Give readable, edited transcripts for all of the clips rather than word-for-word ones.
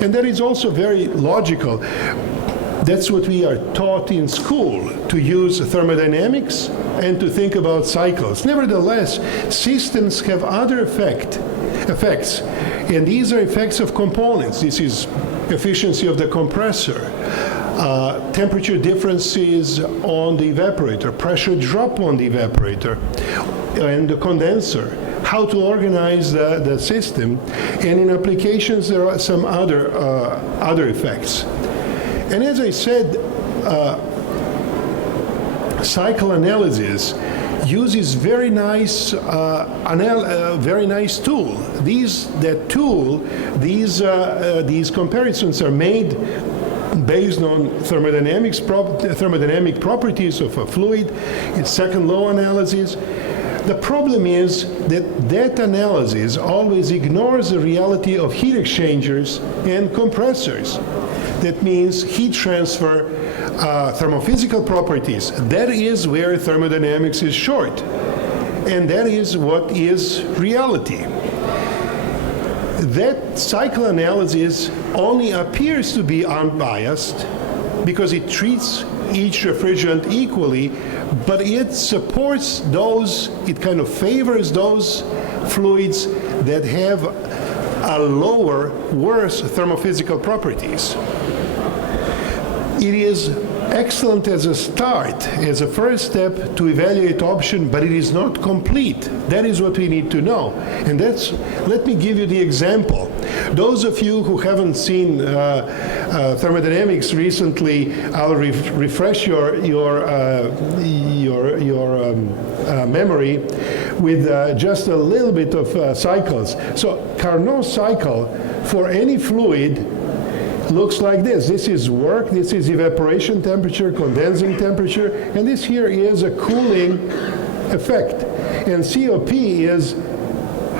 And that is also very logical. That's what we are taught in school, to use thermodynamics and to think about cycles. Nevertheless, systems have other effects, and these are effects of components. This is efficiency of the compressor, temperature differences on the evaporator, pressure drop on the evaporator, and the condenser, how to organize the system, and in applications there are some other effects. And as I said, cycle analysis uses very nice tool. These comparisons are made based on thermodynamic properties of a fluid. It's second law analysis. The problem is that analysis always ignores the reality of heat exchangers and compressors. That means heat transfer, thermophysical properties. That is where thermodynamics is short. And that is what is reality. That cycle analysis only appears to be unbiased because it treats each refrigerant equally, but it supports those, it kind of favors those fluids that have a lower, worse thermophysical properties. It is excellent as a start, as a first step to evaluate option, but it is not complete. That is what we need to know. And let me give you the example. Those of you who haven't seen thermodynamics recently, I'll refresh your memory with just a little bit of cycles. So Carnot cycle for any fluid looks like this. This is work, this is evaporation temperature, condensing temperature, and this here is a cooling effect. And COP is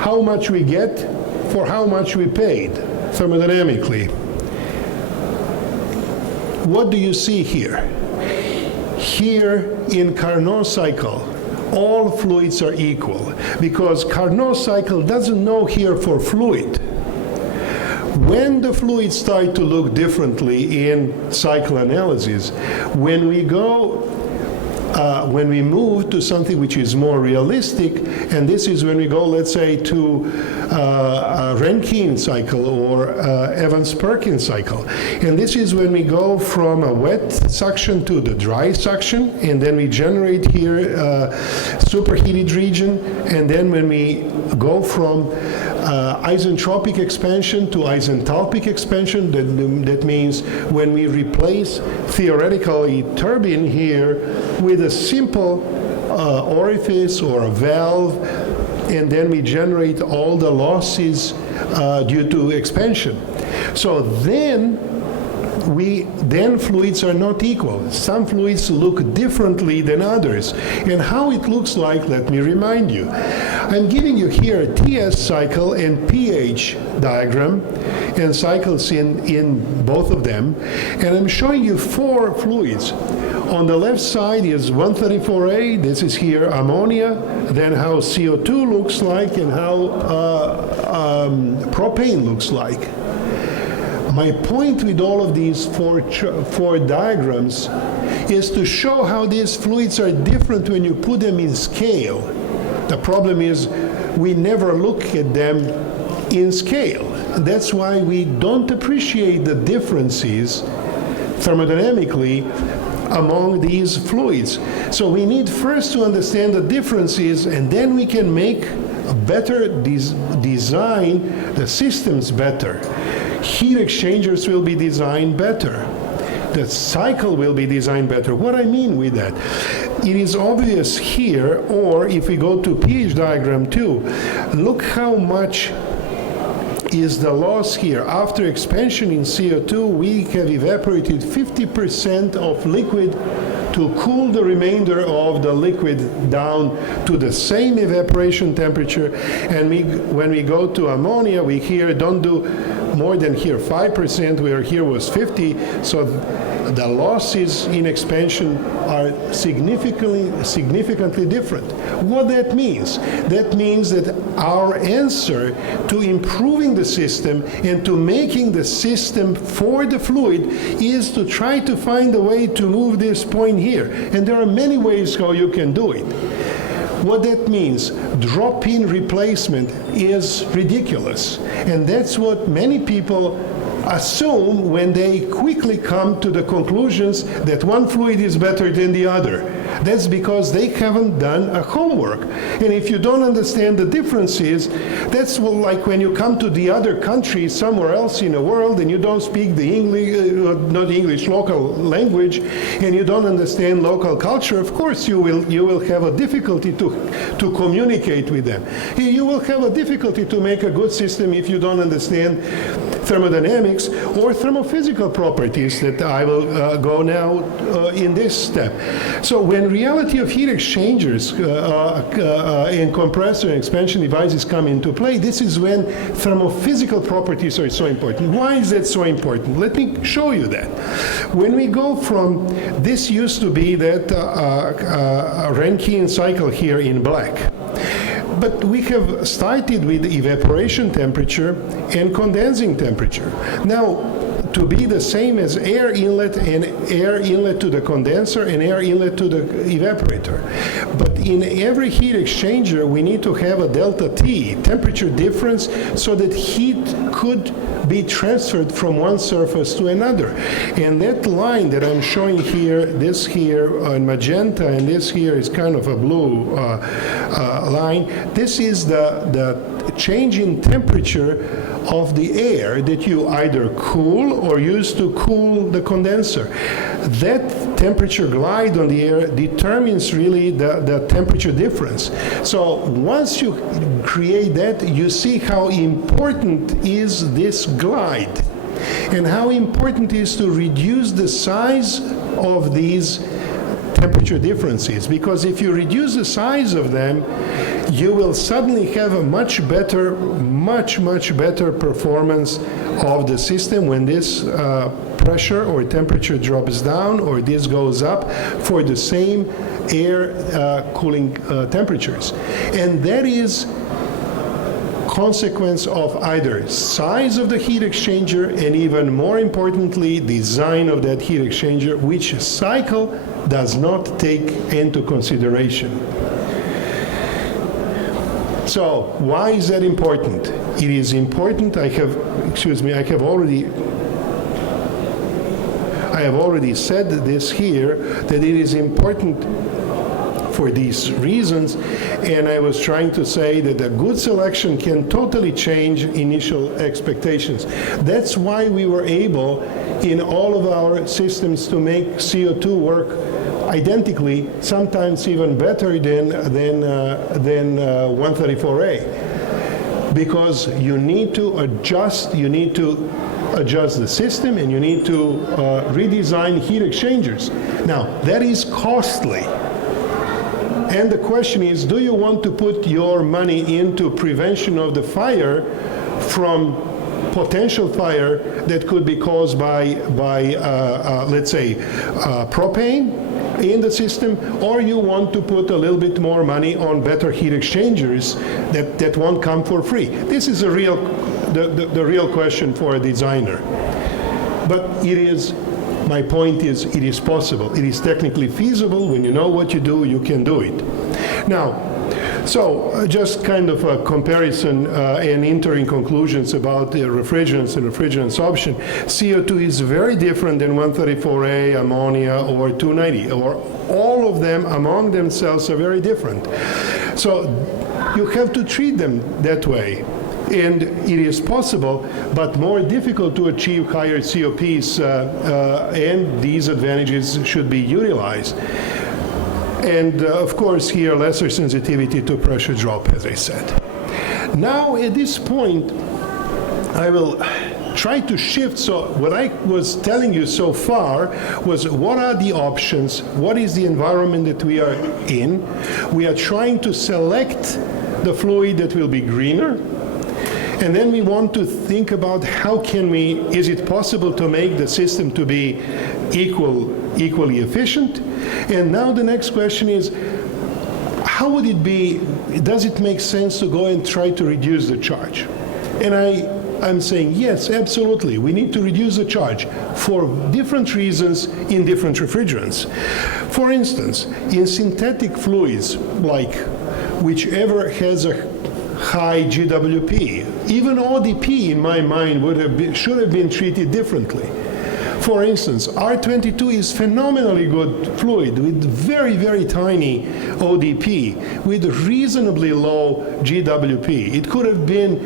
how much we get for how much we paid thermodynamically. What do you see here? Here in Carnot cycle, all fluids are equal, because Carnot cycle doesn't know here for fluid. When the fluids start to look differently in cycle analysis, when we move to something which is more realistic, and this is when we go, let's say, to a Rankine cycle or Evans-Perkins cycle. And this is when we go from a wet suction to the dry suction, and then we generate here a superheated region, and then when we go from isentropic expansion to isenthalpic expansion, that means when we replace theoretically turbine here with a simple orifice or a valve, and then we generate all the losses due to expansion. So then fluids are not equal. Some fluids look differently than others. And how it looks like, let me remind you. I'm giving you here a TS cycle and pH diagram, and cycles in both of them. And I'm showing you 4 fluids. On the left side is 134A, this is here ammonia, then how CO2 looks like and how propane looks like. My point with all of these four diagrams is to show how these fluids are different when you put them in scale. The problem is we never look at them in scale. That's why we don't appreciate the differences thermodynamically among these fluids. So we need first to understand the differences, and then we can make a better design the systems better. Heat exchangers will be designed better. The cycle will be designed better. What I mean with that? It is obvious here, or if we go to pH diagram too, look how much is the loss here. After expansion in CO2, we have evaporated 50% of liquid to cool the remainder of the liquid down to the same evaporation temperature. And when we go to ammonia, we here don't do more than here, 5%, where here was 50, so the losses in expansion are significantly different. What that means? That means that our answer to improving the system and to making the system for the fluid is to try to find a way to move this point here. And there are many ways how you can do it. What that means, drop-in replacement is ridiculous. And that's what many people assume when they quickly come to the conclusions that one fluid is better than the other. That's because they haven't done a homework. And if you don't understand the differences, that's like when you come to the other country somewhere else in the world and you don't speak the English, local language, and you don't understand local culture, of course you will have a difficulty to communicate with them. You will have a difficulty to make a good system if you don't understand thermodynamics or thermophysical properties that I will go now in this step. So when reality of heat exchangers and compressor and expansion devices come into play, this is when thermophysical properties are so important. Why is that so important? Let me show you that. When we go from, this used to be that Rankine cycle here in black. But we have started with evaporation temperature and condensing temperature. Now, to be the same as air inlet and air inlet to the condenser and air inlet to the evaporator. But in every heat exchanger, we need to have a delta T, temperature difference, so that heat could be transferred from one surface to another. And that line that I'm showing here, this here in magenta, and this here is kind of a blue line. This is the change in temperature of the air that you either cool or use to cool the condenser. That temperature glide on the air determines really the temperature difference. So once you create that, you see how important is this glide and how important it is to reduce the size of these temperature differences, because if you reduce the size of them, you will suddenly have a much better performance of the system when this pressure or temperature drops down or this goes up for the same air cooling temperatures. And that is consequence of either size of the heat exchanger and even more importantly, design of that heat exchanger, which cycle does not take into consideration. So why is that important? It is important, I have already said this here, that it is important for these reasons, and I was trying to say that a good selection can totally change initial expectations. That's why we were able in all of our systems to make CO2 work identically, sometimes even better than 134A, because you need to adjust the system and you need to redesign heat exchangers. Now, that is costly. And the question is, do you want to put your money into prevention of the fire from potential fire that could be caused by let's say, propane in the system, or you want to put a little bit more money on better heat exchangers that won't come for free? This is the real question for a designer. But my point is, it is possible. It is technically feasible. When you know what you do, you can do it. Now, so just kind of a comparison and entering conclusions about the refrigerants and refrigerants option. CO2 is very different than 134A, ammonia, or 290, or all of them among themselves are very different. So you have to treat them that way. And it is possible, but more difficult to achieve higher COPs, and these advantages should be utilized. And of course here, lesser sensitivity to pressure drop, as I said. Now at this point, I will try to shift. So what I was telling you so far was what are the options, what is the environment that we are in. We are trying to select the fluid that will be greener, And then we want to think about is it possible to make the system to be equally efficient? And now the next question is, how would it be, does it make sense to go and try to reduce the charge? And I'm saying, yes, absolutely. We need to reduce the charge for different reasons in different refrigerants. For instance, in synthetic fluids, like whichever has a high GWP, even ODP, in my mind, should have been treated differently. For instance, R22 is phenomenally good fluid with very, very tiny ODP, with reasonably low GWP. It could have been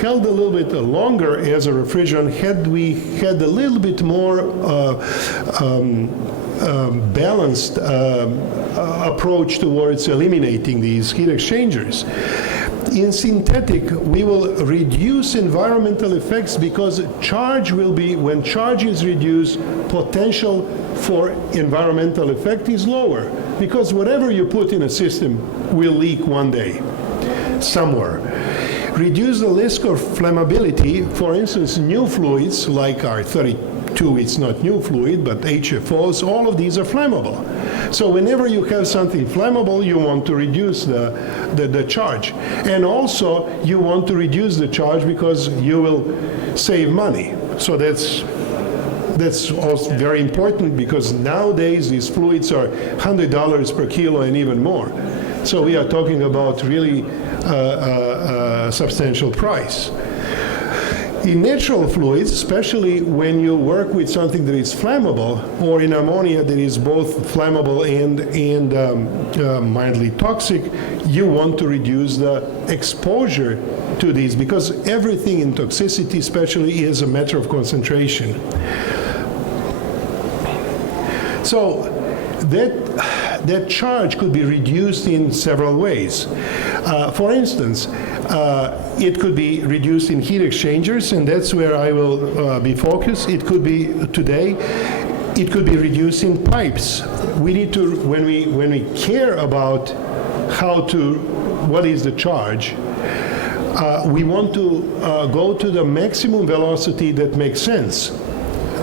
held a little bit longer as a refrigerant had we had a little bit more balanced approach towards eliminating these heat exchangers. In synthetic, we will reduce environmental effects because charge will be, when charge is reduced, potential for environmental effect is lower, because whatever you put in a system will leak one day somewhere. Reduce the risk of flammability. For instance, new fluids like R32, it's not new fluid, but HFOs, all of these are flammable. So whenever you have something flammable, you want to reduce the charge. And also, you want to reduce the charge because you will save money. So that's also very important, because nowadays these fluids are $100 per kilo and even more. So we are talking about really a substantial price. In natural fluids, especially when you work with something that is flammable, or in ammonia that is both flammable and mildly toxic, you want to reduce the exposure to these, because everything in toxicity especially is a matter of concentration. So that charge could be reduced in several ways. For instance, it could be reduced in heat exchangers, and that's where I will be focused. It could be today. It could be reduced in pipes. We need to, when we care about what is the charge, we want to go to the maximum velocity that makes sense,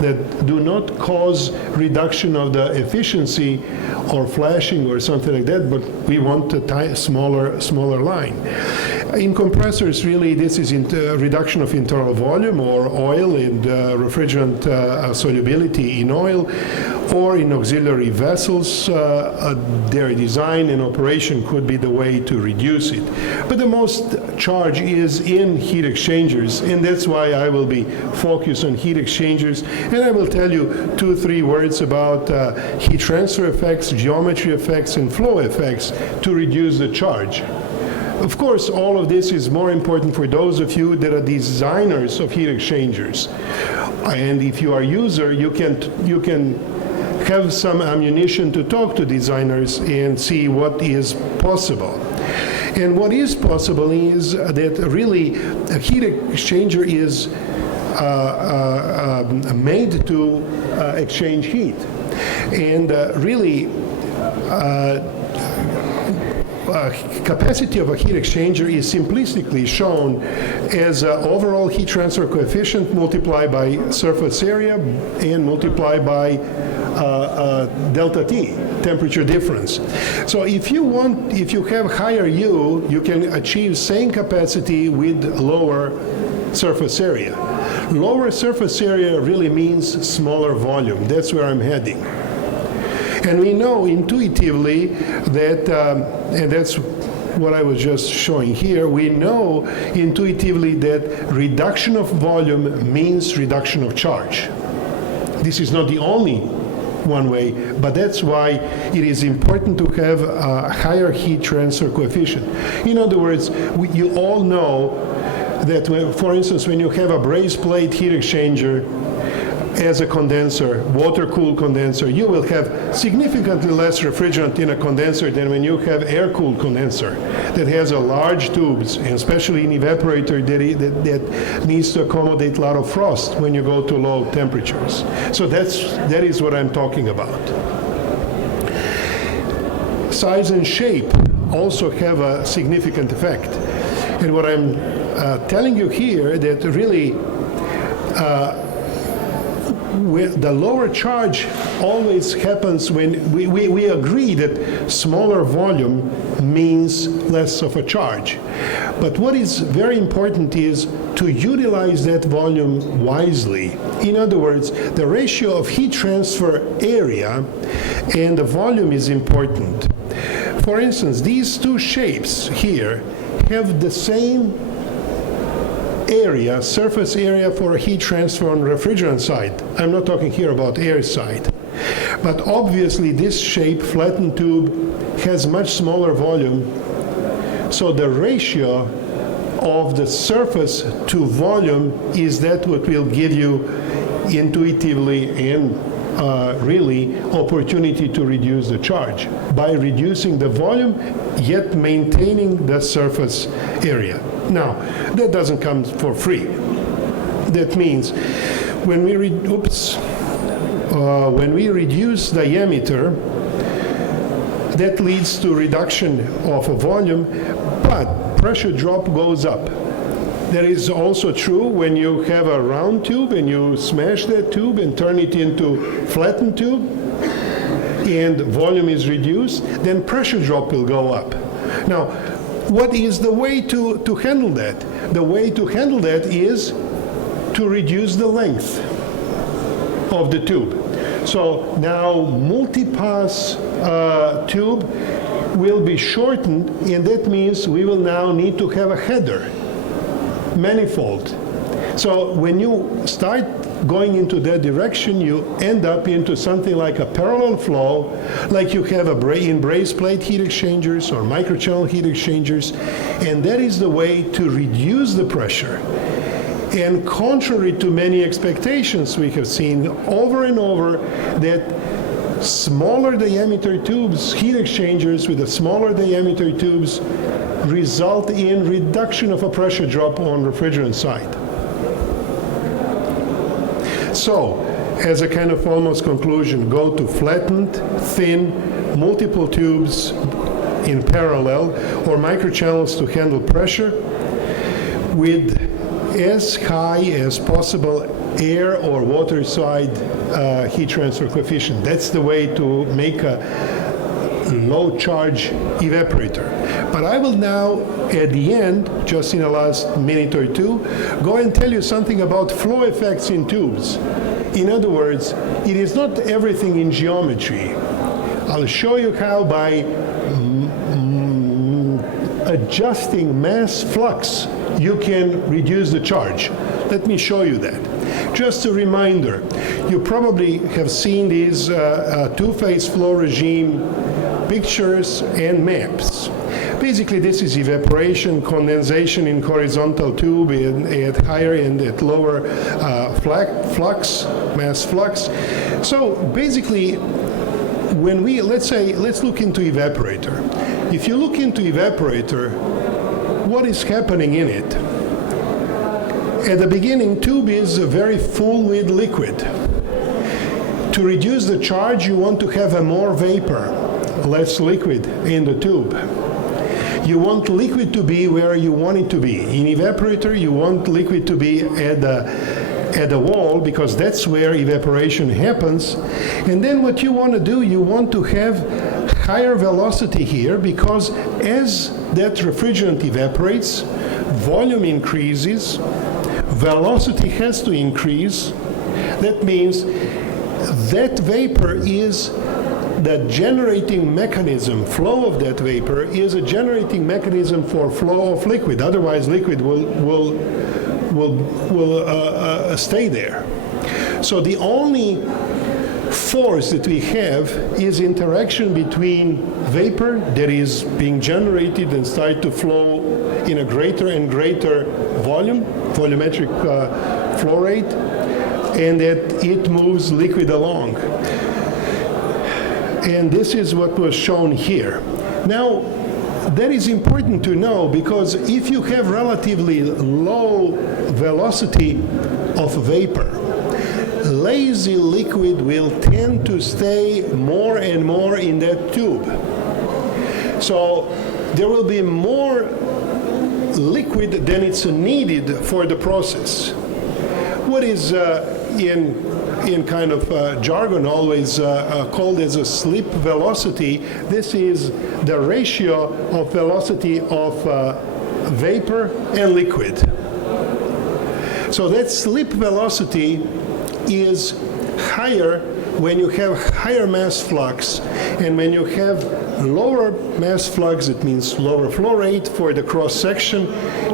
that do not cause reduction of the efficiency or flashing or something like that, but we want a smaller line. In compressors, really, this is reduction of internal volume or oil and refrigerant solubility in oil, or in auxiliary vessels. Their design and operation could be the way to reduce it. But the most charge is in heat exchangers, and that's why I will be focused on heat exchangers. And I will tell you 2-3 words about heat transfer effects, geometry effects, and flow effects to reduce the charge. Of course, all of this is more important for those of you that are designers of heat exchangers. And if you are a user, you can have some ammunition to talk to designers and see what is possible. And what is possible is that really a heat exchanger is made to exchange heat. And really, capacity of a heat exchanger is simplistically shown as overall heat transfer coefficient multiplied by surface area and multiplied by delta T, temperature difference. So if you have higher U, you can achieve same capacity with lower surface area. Lower surface area really means smaller volume. That's where I'm heading. And we know intuitively that, and that's what I was just showing here, we know intuitively that reduction of volume means reduction of charge. This is not the only one way, but that's why it is important to have a higher heat transfer coefficient. In other words, you all know that, for instance, when you have a brazed plate heat exchanger as a condenser, water-cooled condenser, you will have significantly less refrigerant in a condenser than when you have air-cooled condenser that has a large tubes, and especially an evaporator that needs to accommodate a lot of frost when you go to low temperatures. So that is what I'm talking about. Size and shape also have a significant effect. And what I'm telling you here that really the lower charge always happens when we agree that smaller volume means less of a charge. But what is very important is to utilize that volume wisely. In other words, the ratio of heat transfer area and the volume is important. For instance, these two shapes here have the same area, surface area for heat transfer on refrigerant side. I'm not talking here about air side. But obviously this shape, flattened tube, has much smaller volume. So the ratio of the surface to volume is that what will give you intuitively and really opportunity to reduce the charge by reducing the volume yet maintaining the surface area. Now, that doesn't come for free. That means when we reduce diameter, that leads to reduction of a volume, but pressure drop goes up. That is also true when you have a round tube and you smash that tube and turn it into flattened tube and volume is reduced, then pressure drop will go up. Now, what is the way to handle that? The way to handle that is to reduce the length of the tube. So now multi-pass tube will be shortened, and that means we will now need to have a header, manifold. So when you start going into that direction, you end up into something like a parallel flow, like you have in braze plate heat exchangers or microchannel heat exchangers, and that is the way to reduce the pressure. And contrary to many expectations we have seen over and over, that smaller diameter tubes, heat exchangers with the smaller diameter tubes, result in reduction of a pressure drop on refrigerant side. So, as a kind of almost conclusion, go to flattened, thin, multiple tubes in parallel, or microchannels to handle pressure with as high as possible air or water side heat transfer coefficient. That's the way to make a low charge evaporator. But I will now, at the end, just in the last minute or two, go and tell you something about flow effects in tubes. In other words, it is not everything in geometry. I'll show you how by adjusting mass flux, you can reduce the charge. Let me show you that. Just a reminder, you probably have seen these two-phase flow regime pictures and maps. Basically, this is evaporation, condensation in horizontal tube at higher and at lower flux, mass flux. So basically, when let's look into evaporator. If you look into evaporator, what is happening in it? At the beginning, tube is very full with liquid. To reduce the charge, you want to have a more vapor, less liquid in the tube. You want liquid to be where you want it to be. In evaporator, you want liquid to be at the wall, because that's where evaporation happens. And then what you want to do, you want to have higher velocity here, because as that refrigerant evaporates, volume increases, velocity has to increase. That means that vapor is the generating mechanism, flow of that vapor is a generating mechanism for flow of liquid. Otherwise, liquid will stay there. So the only force that we have is interaction between vapor that is being generated and start to flow in a greater and greater volumetric flow rate, and that it moves liquid along. And this is what was shown here. Now, that is important to know, because if you have relatively low velocity of vapor, lazy liquid will tend to stay more and more in that tube. So there will be more liquid than it's needed for the process. What is in kind of jargon always called as a slip velocity, this is the ratio of velocity of vapor and liquid. So that slip velocity is higher when you have higher mass flux, and when you have lower mass flux, it means lower flow rate for the cross section,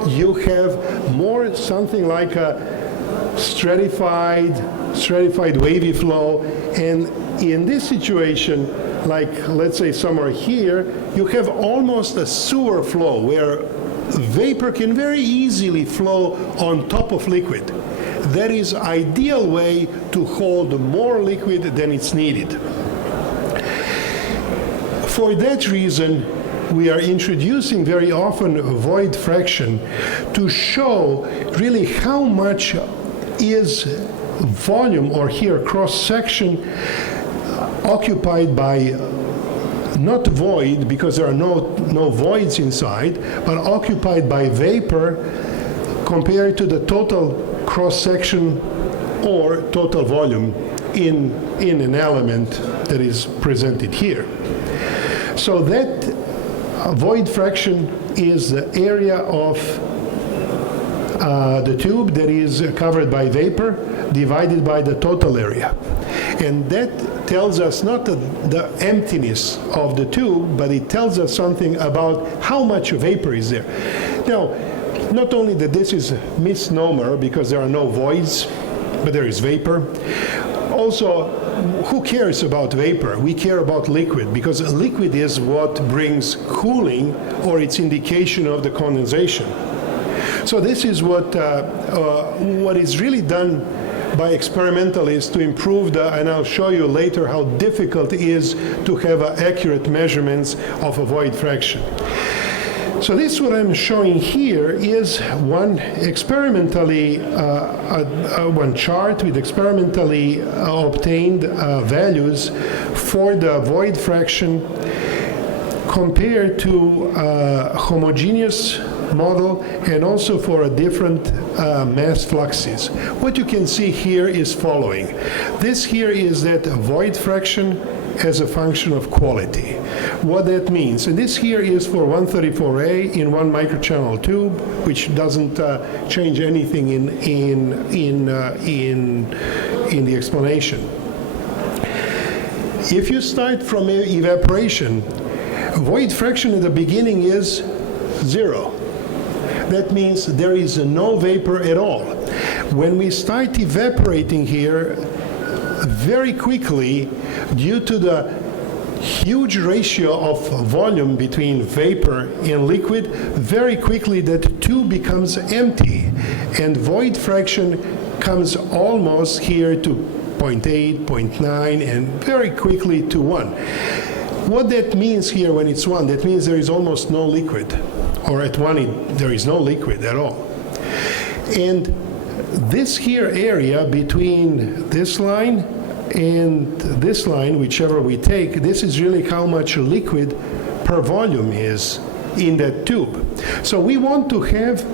you have more something like a stratified wavy flow. And in this situation, like let's say somewhere here, you have almost a sewer flow where vapor can very easily flow on top of liquid. That is ideal way to hold more liquid than it's needed. For that reason, we are introducing very often void fraction to show really how much is volume, or here cross-section, occupied by not void, because there are no voids inside, but occupied by vapor compared to the total cross-section or total volume in an element that is presented here. So that void fraction is the area of the tube that is covered by vapor divided by the total area. And that tells us not the emptiness of the tube, but it tells us something about how much vapor is there. Now, not only that this is a misnomer because there are no voids, but there is vapor. Also, who cares about vapor? We care about liquid, because liquid is what brings cooling, or its indication of the condensation. So this is what is really done by experimentalists to improve and I'll show you later how difficult it is to have accurate measurements of a void fraction. So this, what I'm showing here, is one chart with experimentally obtained values for the void fraction compared to homogeneous model and also for a different mass fluxes. What you can see here is following. This here is that void fraction as a function of quality. What that means, and this here is for 134A in 1 microchannel tube, which doesn't change anything in the explanation. If you start from evaporation, void fraction at the beginning is 0. That means there is no vapor at all. When we start evaporating here, very quickly, due to the huge ratio of volume between vapor and liquid, very quickly that tube becomes empty, and void fraction comes almost here to 0.8, 0.9, and very quickly to 1. What that means here when it's 1, that means there is almost no liquid, or at 1 there is no liquid at all. And this here area between this line and this line, whichever we take, this is really how much liquid per volume is in that tube. So we want to have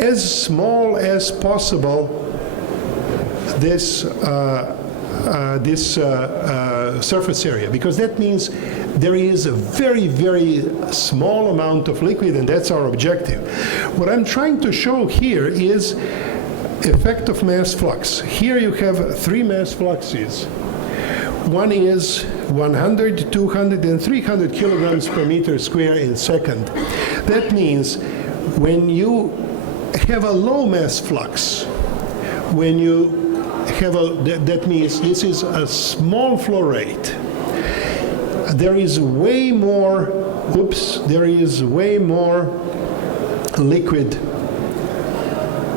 as small as possible this surface area, because that means there is a very, very small amount of liquid, and that's our objective. What I'm trying to show here is effect of mass flux. Here you have 3 mass fluxes. One is 100, 200, and 300 kilograms per meter square in second. That means when you have a low mass flux, when you have that means this is a small flow rate. There is way more liquid.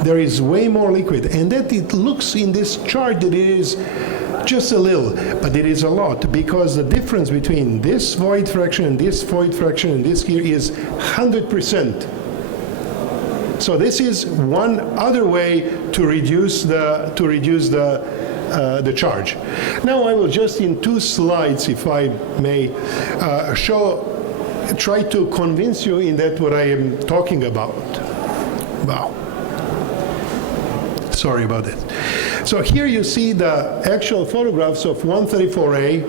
There is way more liquid, and that it looks in this chart that it is just a little, but it is a lot, because the difference between this void fraction and this void fraction and this here is 100%. So this is one other way to reduce the charge. Now I will just in 2 slides, if I may, show try to convince you in that what I am talking about. Wow. Sorry about that. So here you see the actual photographs of 134A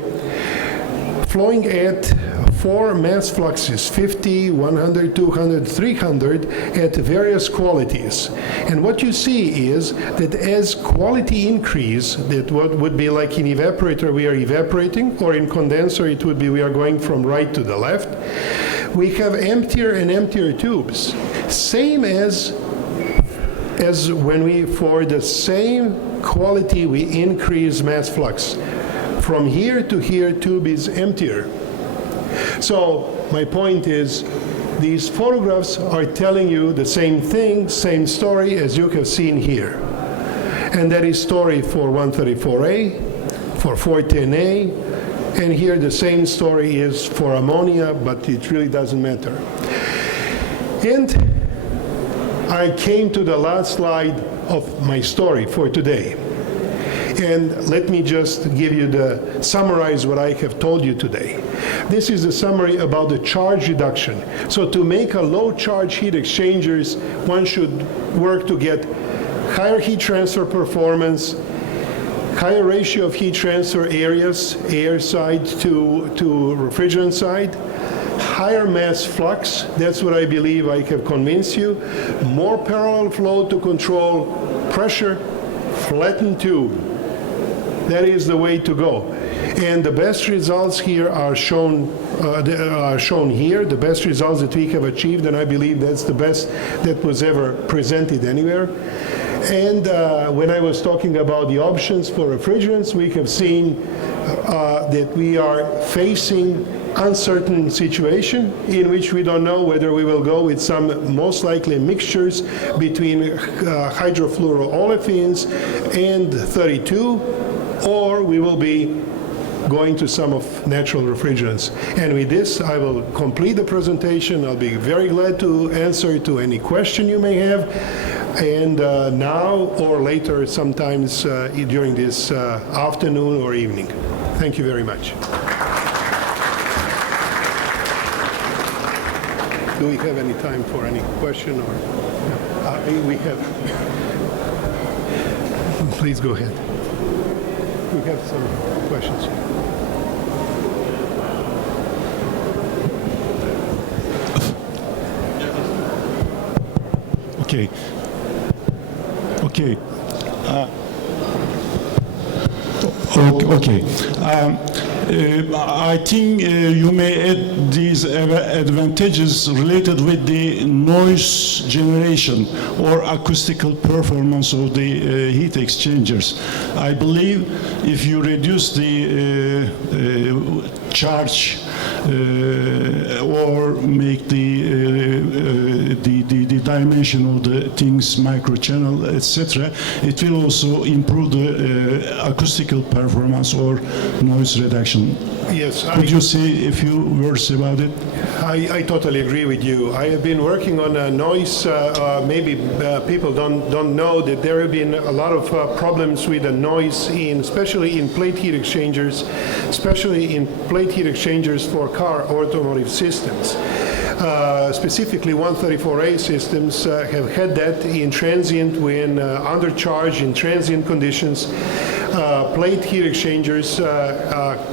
flowing at 4 mass fluxes, 50, 100, 200, 300, at various qualities. And what you see is that as quality increase, that what would be like in evaporator we are evaporating, or in condenser it would be we are going from right to the left, we have emptier and emptier tubes. Same as when we, for the same quality, we increase mass flux. From here to here, tube is emptier. So my point is, these photographs are telling you the same thing, same story as you have seen here. And that is story for 134A, for 410A, and here the same story is for ammonia, but it really doesn't matter. And I came to the last slide of my story for today. And let me just give you summarize what I have told you today. This is a summary about the charge reduction. So to make a low charge heat exchangers, one should work to get higher heat transfer performance, higher ratio of heat transfer areas, air side to refrigerant side, higher mass flux, that's what I believe I have convinced you, more parallel flow to control pressure, flattened tube. That is the way to go. And the best results here are shown here, the best results that we have achieved, and I believe that's the best that was ever presented anywhere. And when I was talking about the options for refrigerants, we have seen that we are facing uncertain situation in which we don't know whether we will go with some most likely mixtures between hydrofluoroolefins and 32, or we will be going to some of natural refrigerants. And with this, I will complete the presentation. I'll be very glad to answer to any question you may have, and now or later, sometimes during this afternoon or evening. Thank you very much. Do we have any time for any question, or we have? Please go ahead. We have some questions. Okay. Okay. Okay. I think you may add these advantages related with the noise generation or acoustical performance of the heat exchangers. I believe if you reduce the charge or make the dimension of the things microchannel, etc., it will also improve the acoustical performance or noise reduction. Yes. Could you say a few words about it? I totally agree with you. I have been working on noise. Maybe people don't know that there have been a lot of problems with the noise, especially in plate heat exchangers, especially in plate heat exchangers for car automotive systems. Specifically 134A systems have had that in transient when undercharged in transient conditions. Plate heat exchangers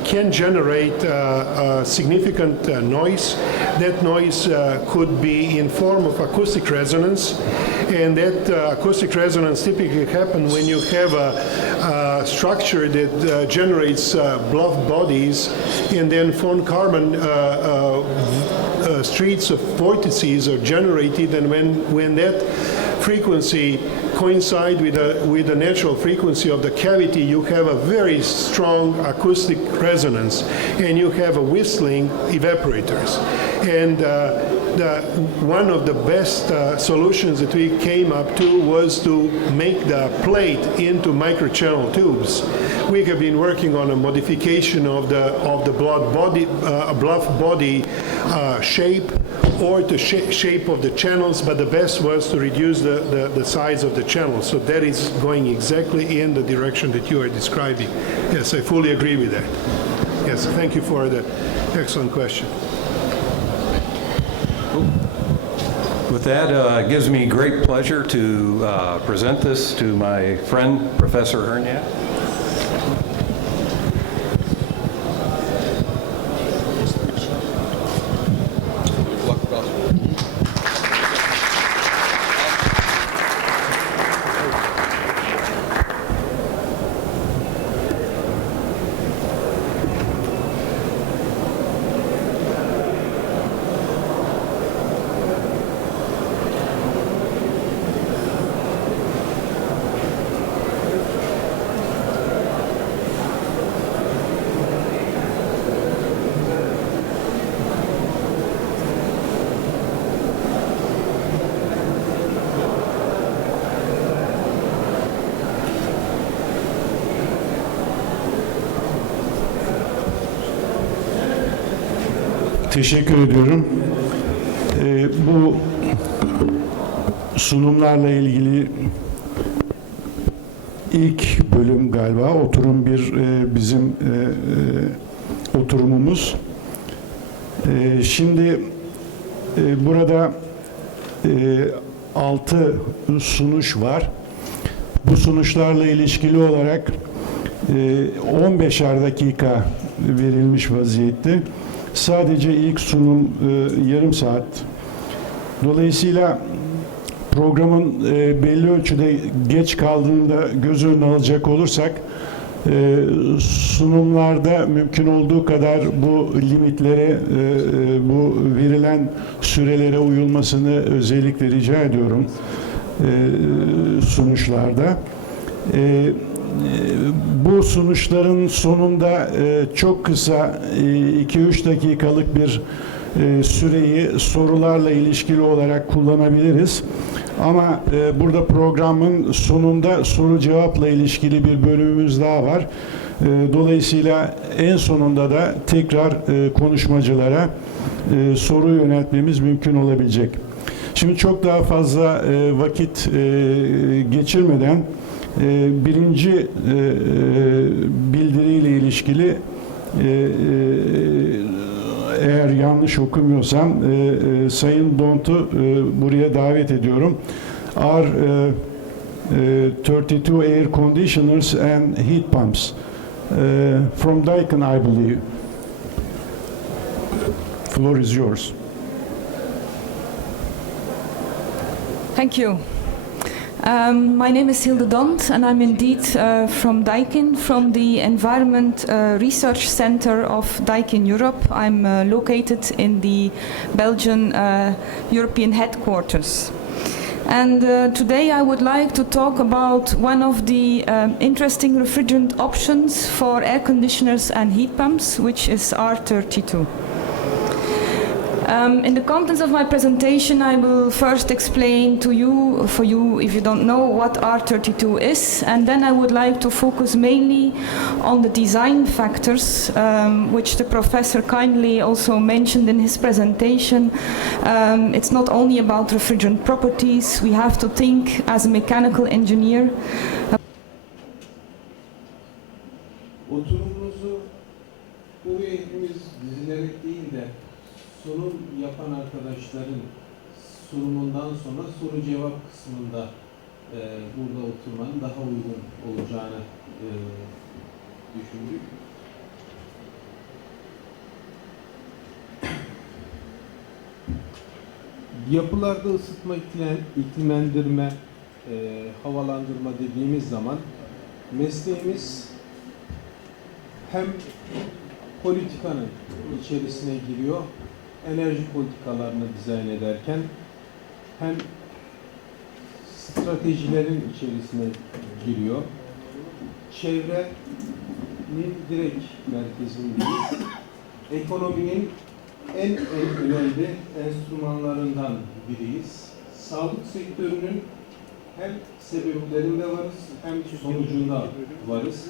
can generate significant noise. That noise could be in form of acoustic resonance, and that acoustic resonance typically happens when you have a structure that generates bluff bodies, and then von Karman streets of vortices are generated, and when that frequency coincide with the natural frequency of the cavity, you have a very strong acoustic resonance, and you have a whistling evaporators. And one of the best solutions that we came up to was to make the plate into microchannel tubes. We have been working on a modification of the bluff body shape, or the shape of the channels, but the best was to reduce the size of the channels. So that is going exactly in the direction that you are describing. Yes, I fully agree with that. Yes, thank you for the excellent question. With that, it gives me great pleasure to present this to my friend, Professor Hrnjak. Teşekkür ediyorum. Bu sunumlarla ilgili ilk bölüm galiba oturum bizim oturumumuz. Şimdi burada 6 sunuş var. Bu sunuşlarla ilişkili olarak 15'er dakika verilmiş vaziyette. Sadece ilk sunum yarım saat. Dolayısıyla programın belli ölçüde geç kaldığını da göz önüne alacak olursak sunumlarda mümkün olduğu kadar bu limitlere, bu verilen sürelere uyulmasını özellikle rica ediyorum sunuşlarda. Bu sunuşların sonunda çok kısa 2-3 dakikalık bir süreyi sorularla ilişkili olarak kullanabiliriz. Ama burada programın sonunda soru cevapla ilişkili bir bölümümüz daha var. Dolayısıyla en sonunda da tekrar konuşmacılara soru yöneltmemiz mümkün olabilecek. Şimdi çok daha fazla vakit geçirmeden birinci bildiriyle ilişkili eğer yanlış okumuyorsam Sayın Dhont'u buraya davet ediyorum. Our 32 air conditioners and heat pumps from Daikin, I believe. Floor is yours. Thank you. My name is Hilde Dhont, and I'm indeed from Daikin, from the Environment Research Center of Daikin Europe. I'm located in the Belgian European headquarters. And today I would like to talk about one of the interesting refrigerant options for air conditioners and heat pumps, which is R32. In the contents of my presentation, I will first explain to you, for you if you don't know, what R32 is, and then I would like to focus mainly on the design factors, which the professor kindly also mentioned in his presentation. It's not only about refrigerant properties, we have to think as a mechanical engineer. Oturumumuzu buraya hepimiz dizilerek değil de sunum yapan arkadaşların sunumundan sonra soru cevap kısmında burada oturmanın daha uygun olacağını düşündük. Yapılarda ısıtma, iklimlendirme, havalandırma dediğimiz zaman mesleğimiz hem politikanın içerisine giriyor, enerji politikalarını dizayn ederken hem stratejilerin içerisine giriyor. Çevrenin direkt merkezindeyiz. Ekonominin en önemli enstrümanlarından biriyiz. Sağlık sektörünün hem sebeplerinde varız hem sonucunda varız.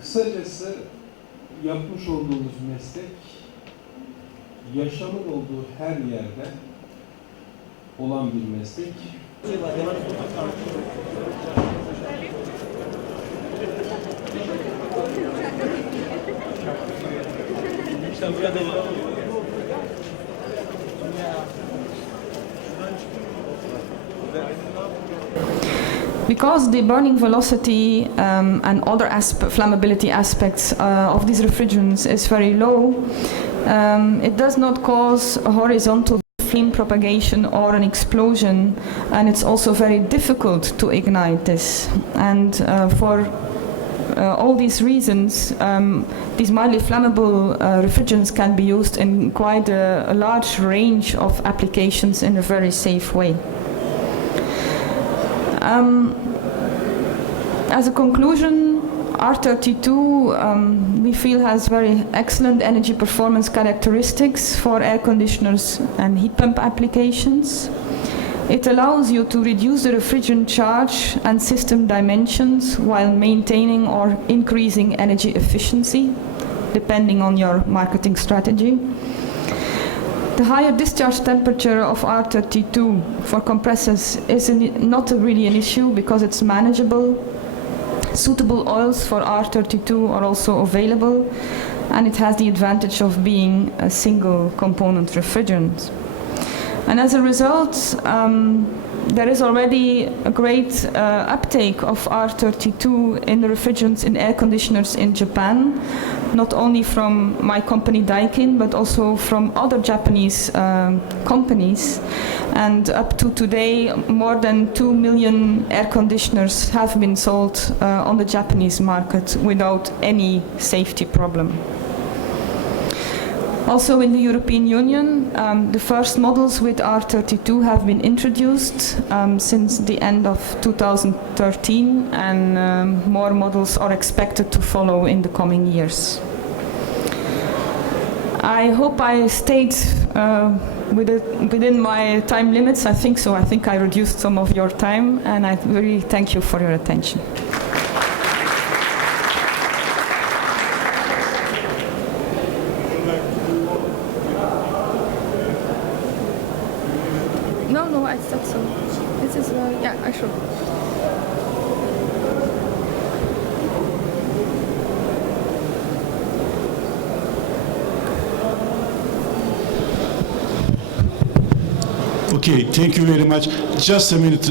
Kısacası yapmış olduğumuz meslek yaşamın olduğu her yerde olan bir meslek. Because the burning velocity and other flammability aspects of these refrigerants is very low, it does not cause a horizontal flame propagation or an explosion, and it's also very difficult to ignite this. And for all these reasons, these mildly flammable refrigerants can be used in quite a large range of applications in a very safe way. As a conclusion, R32 we feel has very excellent energy performance characteristics for air conditioners and heat pump applications. It allows you to reduce the refrigerant charge and system dimensions while maintaining or increasing energy efficiency, depending on your marketing strategy. The higher discharge temperature of R32 for compressors is not really an issue because it's manageable. Suitable oils for R32 are also available, and it has the advantage of being a single component refrigerant. And as a result, there is already a great uptake of R32 in the refrigerants in air conditioners in Japan, not only from my company Daikin, but also from other Japanese companies. And up to today, more than 2 million air conditioners have been sold on the Japanese market without any safety problem. Also in the European Union, the first models with R32 have been introduced since the end of 2013, and more models are expected to follow in the coming years. I hope I stayed within my time limits. I think so. I think I reduced some of your time, and I really thank you for your attention. No, I said so. This is, yeah, I should. Okay, thank you very much. Just a minute,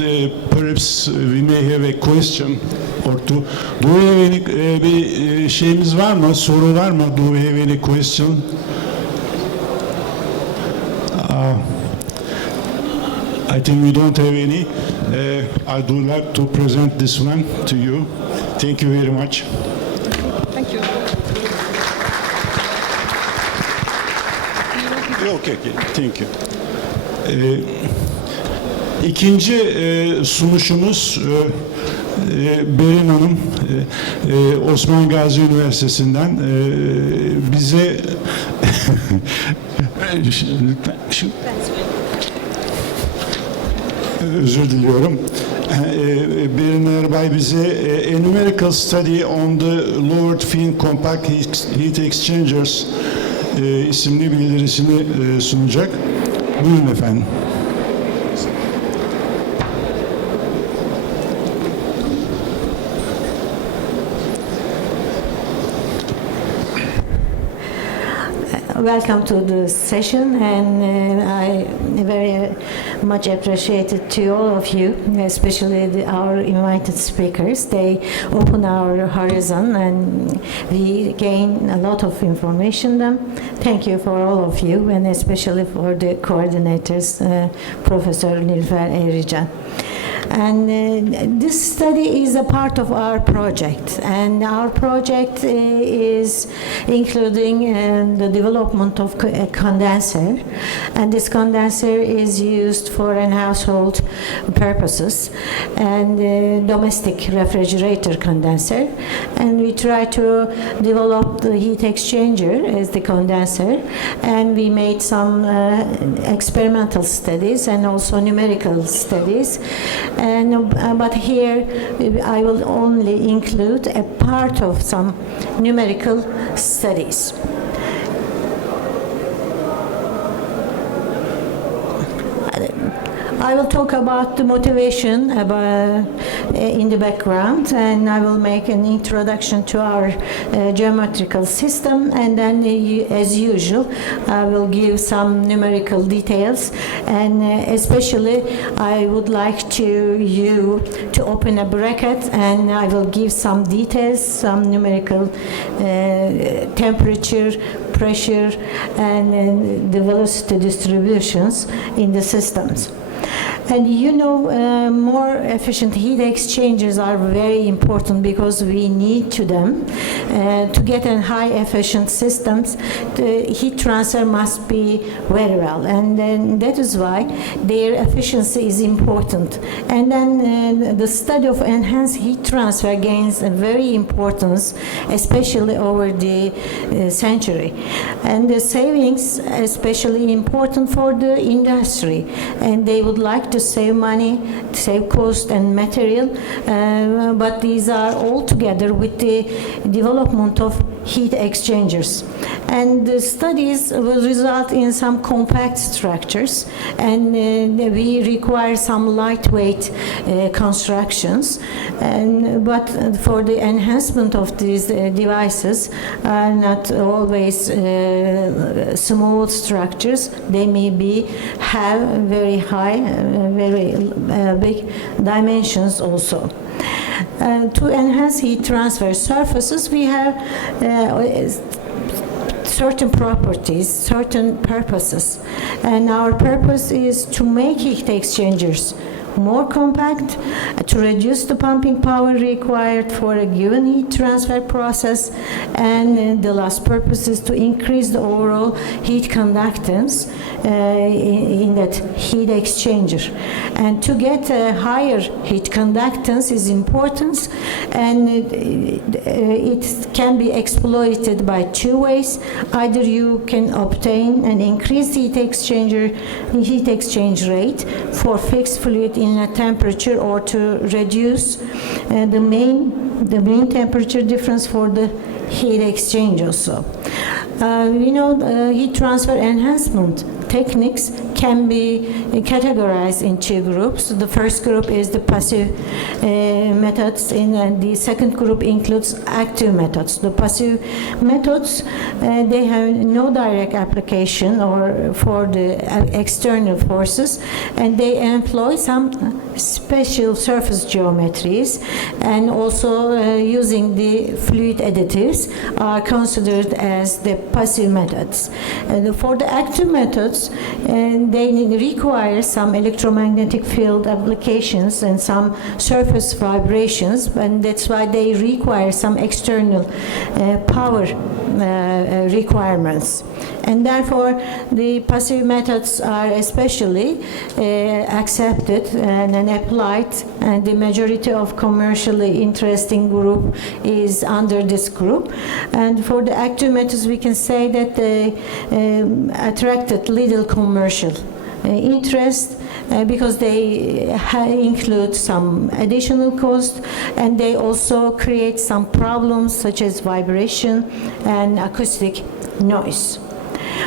perhaps we may have a question or two. Do we have any bir şeyimiz var mı? Soru var mı? Do we have any question? I think we don't have any. I do like to present this one to you. Thank you very much. Thank you. Okay, thank you. İkinci sunuşumuz Berrin Hanım, Osman Gazi Üniversitesi'nden bize özür diliyorum. Berrin Erbay bize a numerical study on the lowered fin compact heat exchangers isimli bildirisini sunacak. Buyurun efendim. Welcome to the session, and I very much appreciate it to all of you, especially our invited speakers. They open our horizon and we gain a lot of information. Thank you for all of you, and especially for the coordinators, Professor Nilüfer Eğrican. And this study is a part of our project, and our project is including the development of a condenser, and this condenser is used for household purposes and domestic refrigerator condenser, and we try to develop the heat exchanger as the condenser, and we made some experimental studies and also numerical studies. And, but here I will only include a part of some numerical studies. I will talk about the motivation in the background, and I will make an introduction to our geometrical system, and then as usual I will give some numerical details, and especially I would like you to open a bracket, and I will give some details, some numerical temperature, pressure, and the velocity distributions in the systems. And you know, more efficient heat exchangers are very important because we need them to get in high efficient systems. The heat transfer must be very well, and then that is why their efficiency is important. And then the study of enhanced heat transfer gains a very importance, especially over the century. And the savings especially important for the industry, and they would like to save money, save cost and material, but these are all together with the development of heat exchangers. And the studies will result in some compact structures, and we require some lightweight constructions. But for the enhancement of these devices are not always small structures. They may have very high, very big dimensions also. To enhance heat transfer surfaces, we have certain properties, certain purposes, and our purpose is to make heat exchangers more compact, to reduce the pumping power required for a given heat transfer process, and the last purpose is to increase the overall heat conductance in that heat exchanger. And to get a higher heat conductance is important, and it can be exploited by two ways. Either you can obtain an increased heat exchange rate for fixed fluid inlet temperature, or to reduce the mean temperature difference for the heat exchange also. We know heat transfer enhancement techniques can be categorized in two groups. The first group is the passive methods, and the second group includes active methods. The passive methods, they have no direct application or for the external forces, and they employ some special surface geometries, and also using the fluid additives are considered as the passive methods. For the active methods, they require some electromagnetic field applications and some surface vibrations, and that's why they require some external power requirements. And therefore, the passive methods are especially accepted and applied, and the majority of commercially interesting group is under this group. And for the active methods, we can say that they attracted little commercial interest because they include some additional cost, and they also create some problems such as vibration and acoustic noise.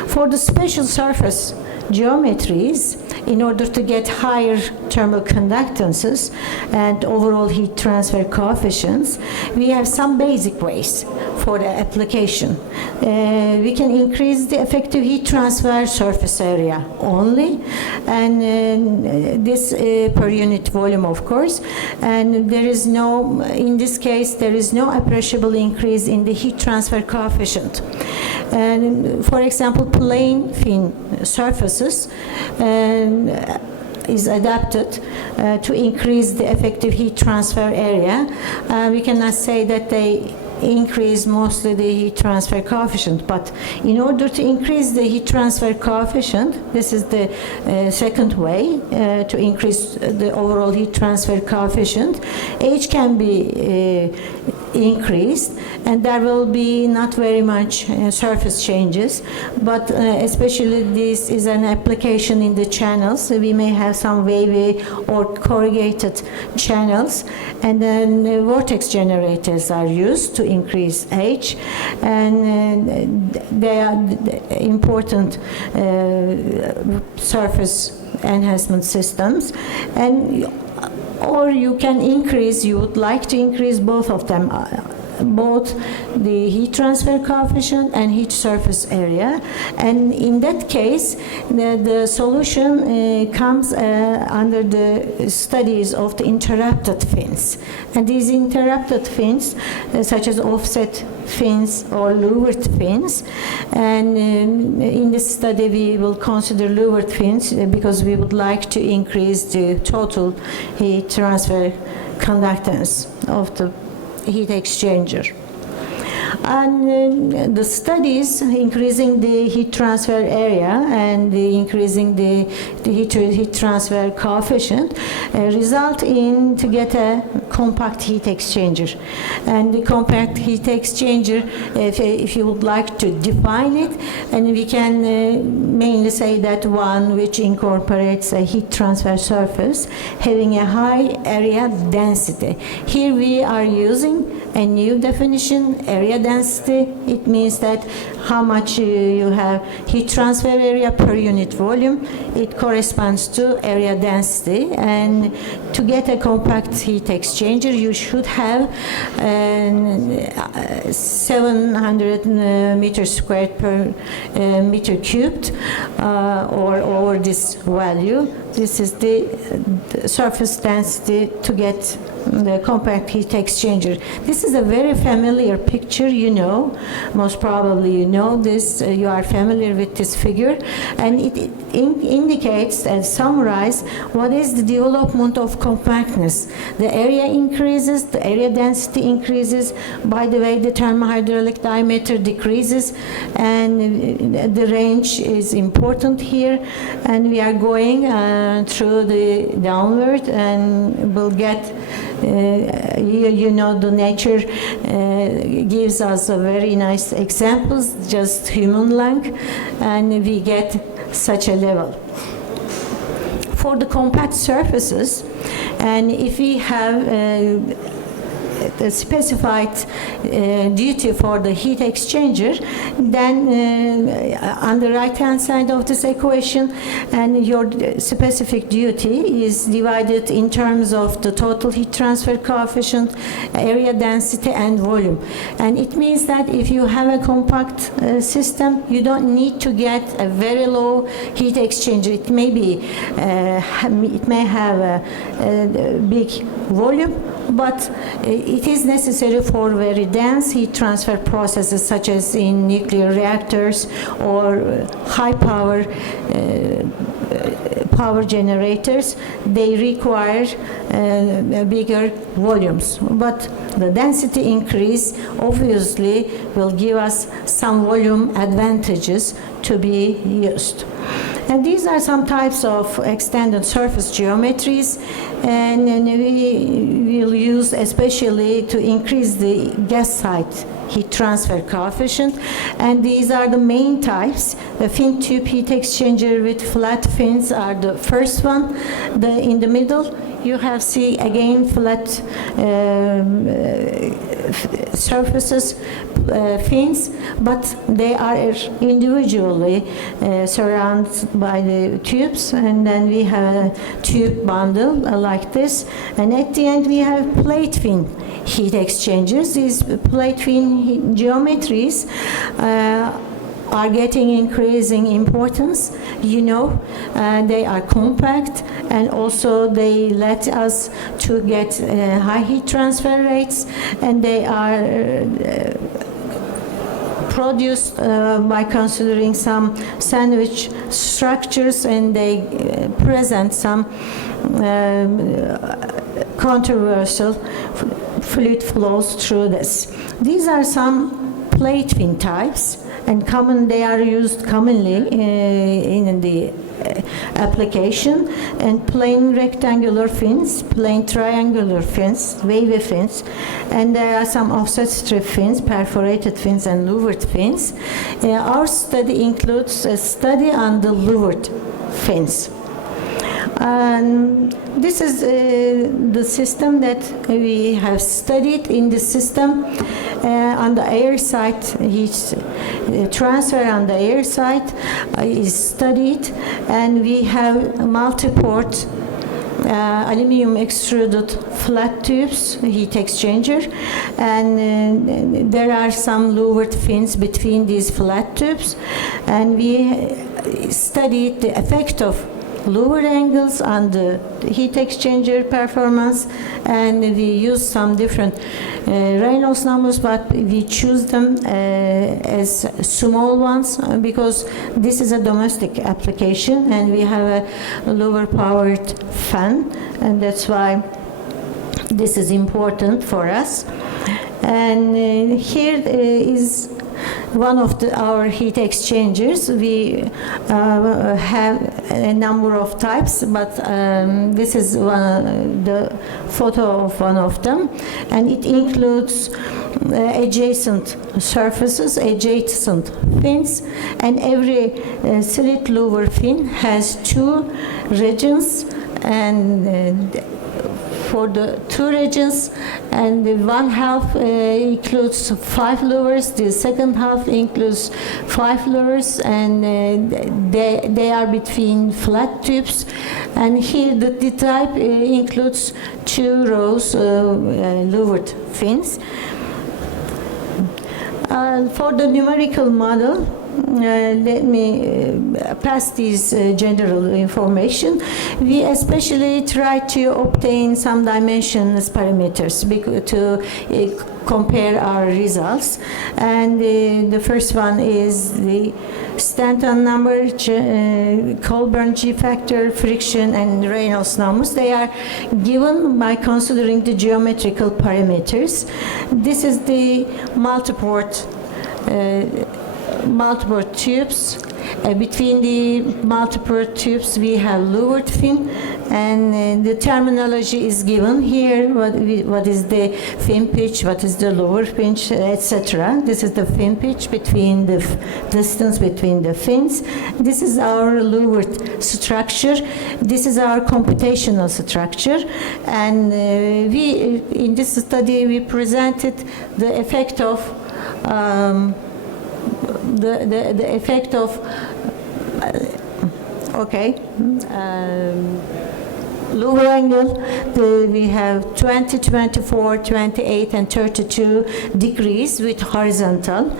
For the special surface geometries, in order to get higher thermal conductances and overall heat transfer coefficients, we have some basic ways for the application. We can increase the effective heat transfer surface area only, and this per unit volume, of course, and there is no, in this case, there is no appreciable increase in the heat transfer coefficient. And for example, plane fin surfaces is adapted to increase the effective heat transfer area. We cannot say that they increase mostly the heat transfer coefficient, but in order to increase the heat transfer coefficient, this is the second way to increase the overall heat transfer coefficient. H can be increased, and there will be not very much surface changes, but especially this is an application in the channels. So we may have some wavy or corrugated channels, and then vortex generators are used to increase H, and they are important surface enhancement systems, and or you can increase, you would like to increase both of them, both the heat transfer coefficient and heat surface area. And in that case, the solution comes under the studies of the interrupted fins. And these interrupted fins, such as offset fins or louvered fins, and in this study we will consider louvered fins because we would like to increase the total heat transfer conductance of the heat exchanger. And the studies increasing the heat transfer area and increasing the heat transfer coefficient result in to get a compact heat exchanger. And the compact heat exchanger, if you would like to define it, and we can mainly say that one which incorporates a heat transfer surface having a high area density. Here we are using a new definition, area density. It means that how much you have heat transfer area per unit volume. It corresponds to area density. And to get a compact heat exchanger, you should have 700 meters squared per meter cubed or over this value. This is the surface density to get the compact heat exchanger. This is a very familiar picture, you know. Most probably you know this, you are familiar with this figure, and it indicates and summarizes what is the development of compactness. The area increases, the area density increases. By the way, the thermohydraulic diameter decreases, and the range is important here, and we are going through the downward, and we'll get you know, the nature gives us a very nice examples, just human lung, and we get such a level. For the compact surfaces, and if we have the specified duty for the heat exchanger, then on the right hand side of this equation, and your specific duty is divided in terms of the total heat transfer coefficient, area density, and volume. And it means that if you have a compact system, you don't need to get a very low heat exchanger. It may be, it may have a big volume, but it is necessary for very dense heat transfer processes, such as in nuclear reactors or high power power generators. They require bigger volumes, but the density increase obviously will give us some volume advantages to be used. And these are some types of extended surface geometries, and we will use especially to increase the gas side heat transfer coefficient. And these are the main types. The fin tube heat exchanger with flat fins are the first one. In the middle, you have again flat surfaces, fins, but they are individually surrounded by the tubes, and then we have a tube bundle like this, and at the end we have plate fin heat exchangers. These plate fin geometries are getting increasing importance. You know, they are compact, and also they let us to get high heat transfer rates, and they are produced by considering some sandwich structures, and they present some controversial fluid flows through this. These are some plate fin types, and they are used commonly in the application, and plain rectangular fins, plain triangular fins, wavy fins, and there are some offset strip fins, perforated fins, and louvered fins. Our study includes a study on the louvered fins. This is the system that we have studied. In the system, On the air side, heat transfer on the air side is studied, and we have multi-port aluminum extruded flat tubes, heat exchanger, and there are some louvered fins between these flat tubes, and we studied the effect of lower angles on the heat exchanger performance, and we use some different Reynolds numbers, but we choose them as small ones because this is a domestic application and we have a lower powered fan, and that's why this is important for us. And here is one of our heat exchangers. We have a number of types, but this is the photo of one of them, and it includes adjacent surfaces, adjacent fins, and every slit louver fin has two regions, and for the two regions, and the one half includes 5 louvers, the second half includes 5 louvers, and they are between flat tubes, and here the type includes 2 rows louvered fins. For the numerical model, let me pass this general information. We especially try to obtain some dimensions parameters to compare our results. And the first one is the Stanton number, Colburn G factor, friction, and Reynolds numbers. They are given by considering the geometrical parameters. This is the multi-port tubes. Between the multiple tubes we have louvered fin, and the terminology is given here. What is the fin pitch, what is the lower pitch, etc. This is the fin pitch, between the distance between the fins. This is our louvered structure. This is our computational structure, and we in this study we presented the effect of the effect of louver angle. We have 20, 24, 28, and 32 degrees with horizontal,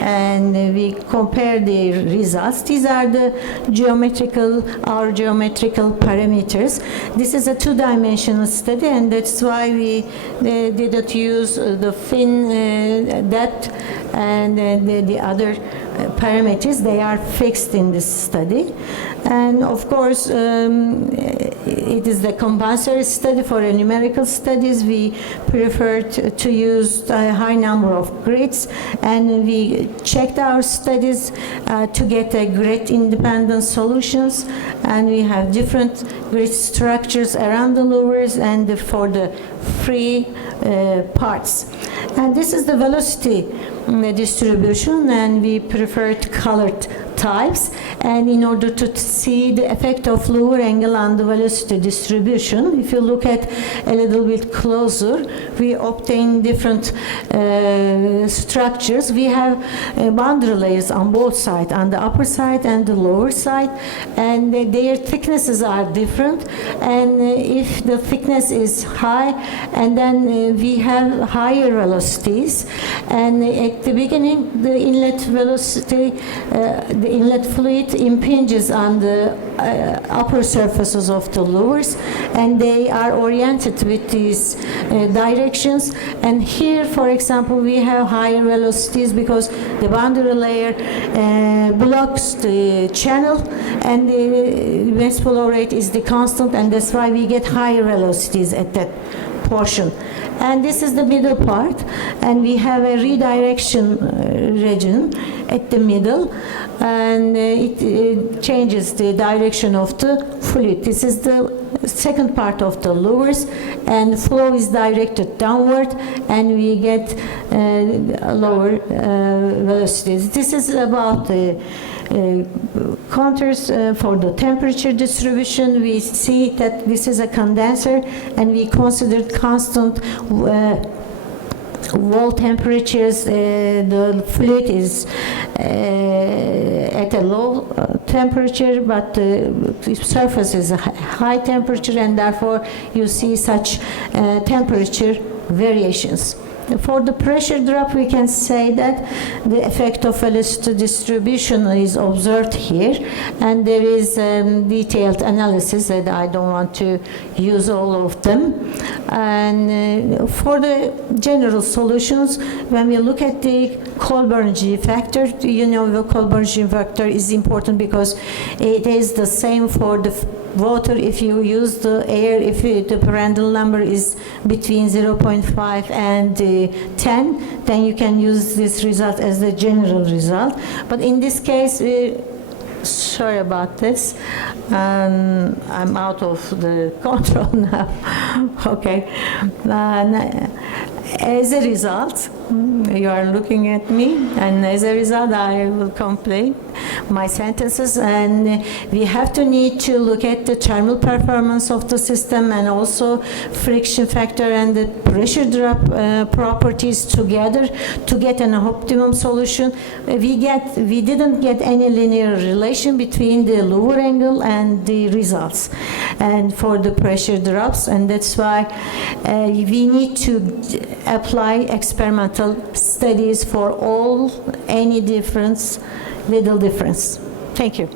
and we compare the results. These are our geometrical parameters. This is a two-dimensional study, and that's why we didn't use the fin depth and the other parameters. They are fixed in this study. And of course, it is the compulsory study. For numerical studies, we prefer to use a high number of grids, and we checked our studies to get a grid independent solutions, and we have different grid structures around the louvers and for the free parts. And this is the velocity distribution, and we preferred colored types, and in order to see the effect of lower angle on the velocity distribution, if you look at a little bit closer, we obtain different structures. We have boundary layers on both sides, on the upper side and the lower side, and their thicknesses are different, and if the thickness is high, and then we have higher velocities, and at the beginning the inlet velocity, the inlet fluid impinges on the upper surfaces of the louvers, and they are oriented with these directions. And here, for example, we have higher velocities because the boundary layer blocks the channel, and the mass flow rate is the constant, and that's why we get higher velocities at that portion. And this is the middle part, and we have a redirection region at the middle, and it changes the direction of the fluid. This is the second part of the louvers, and flow is directed downward, and we get lower velocities. This is about the contours for the temperature distribution. We see that this is a condenser, and we considered constant wall temperatures, the fluid is at a low temperature, but the surface is a high temperature, and therefore you see such temperature variations. For the pressure drop, we can say that the effect of velocity distribution is observed here, and there is detailed analysis that I don't want to use all of them. And for the general solutions, when we look at the Colburn G factor, you know the Colburn G factor is important because it is the same for the water. If you use the air, if the Prandtl number is between 0.5 and 10, then you can use this result as the general result. But in this case, sorry about this, I'm out of the control now. Okay. As a result, you are looking at me, and as a result, I will complete my sentences, and we have to need to look at the thermal performance of the system and also friction factor and the pressure drop properties together to get an optimum solution. We didn't get any linear relation between the lower angle and the results, and for the pressure drops, and that's why we need to apply experimental studies for all, any difference, little difference. Thank you.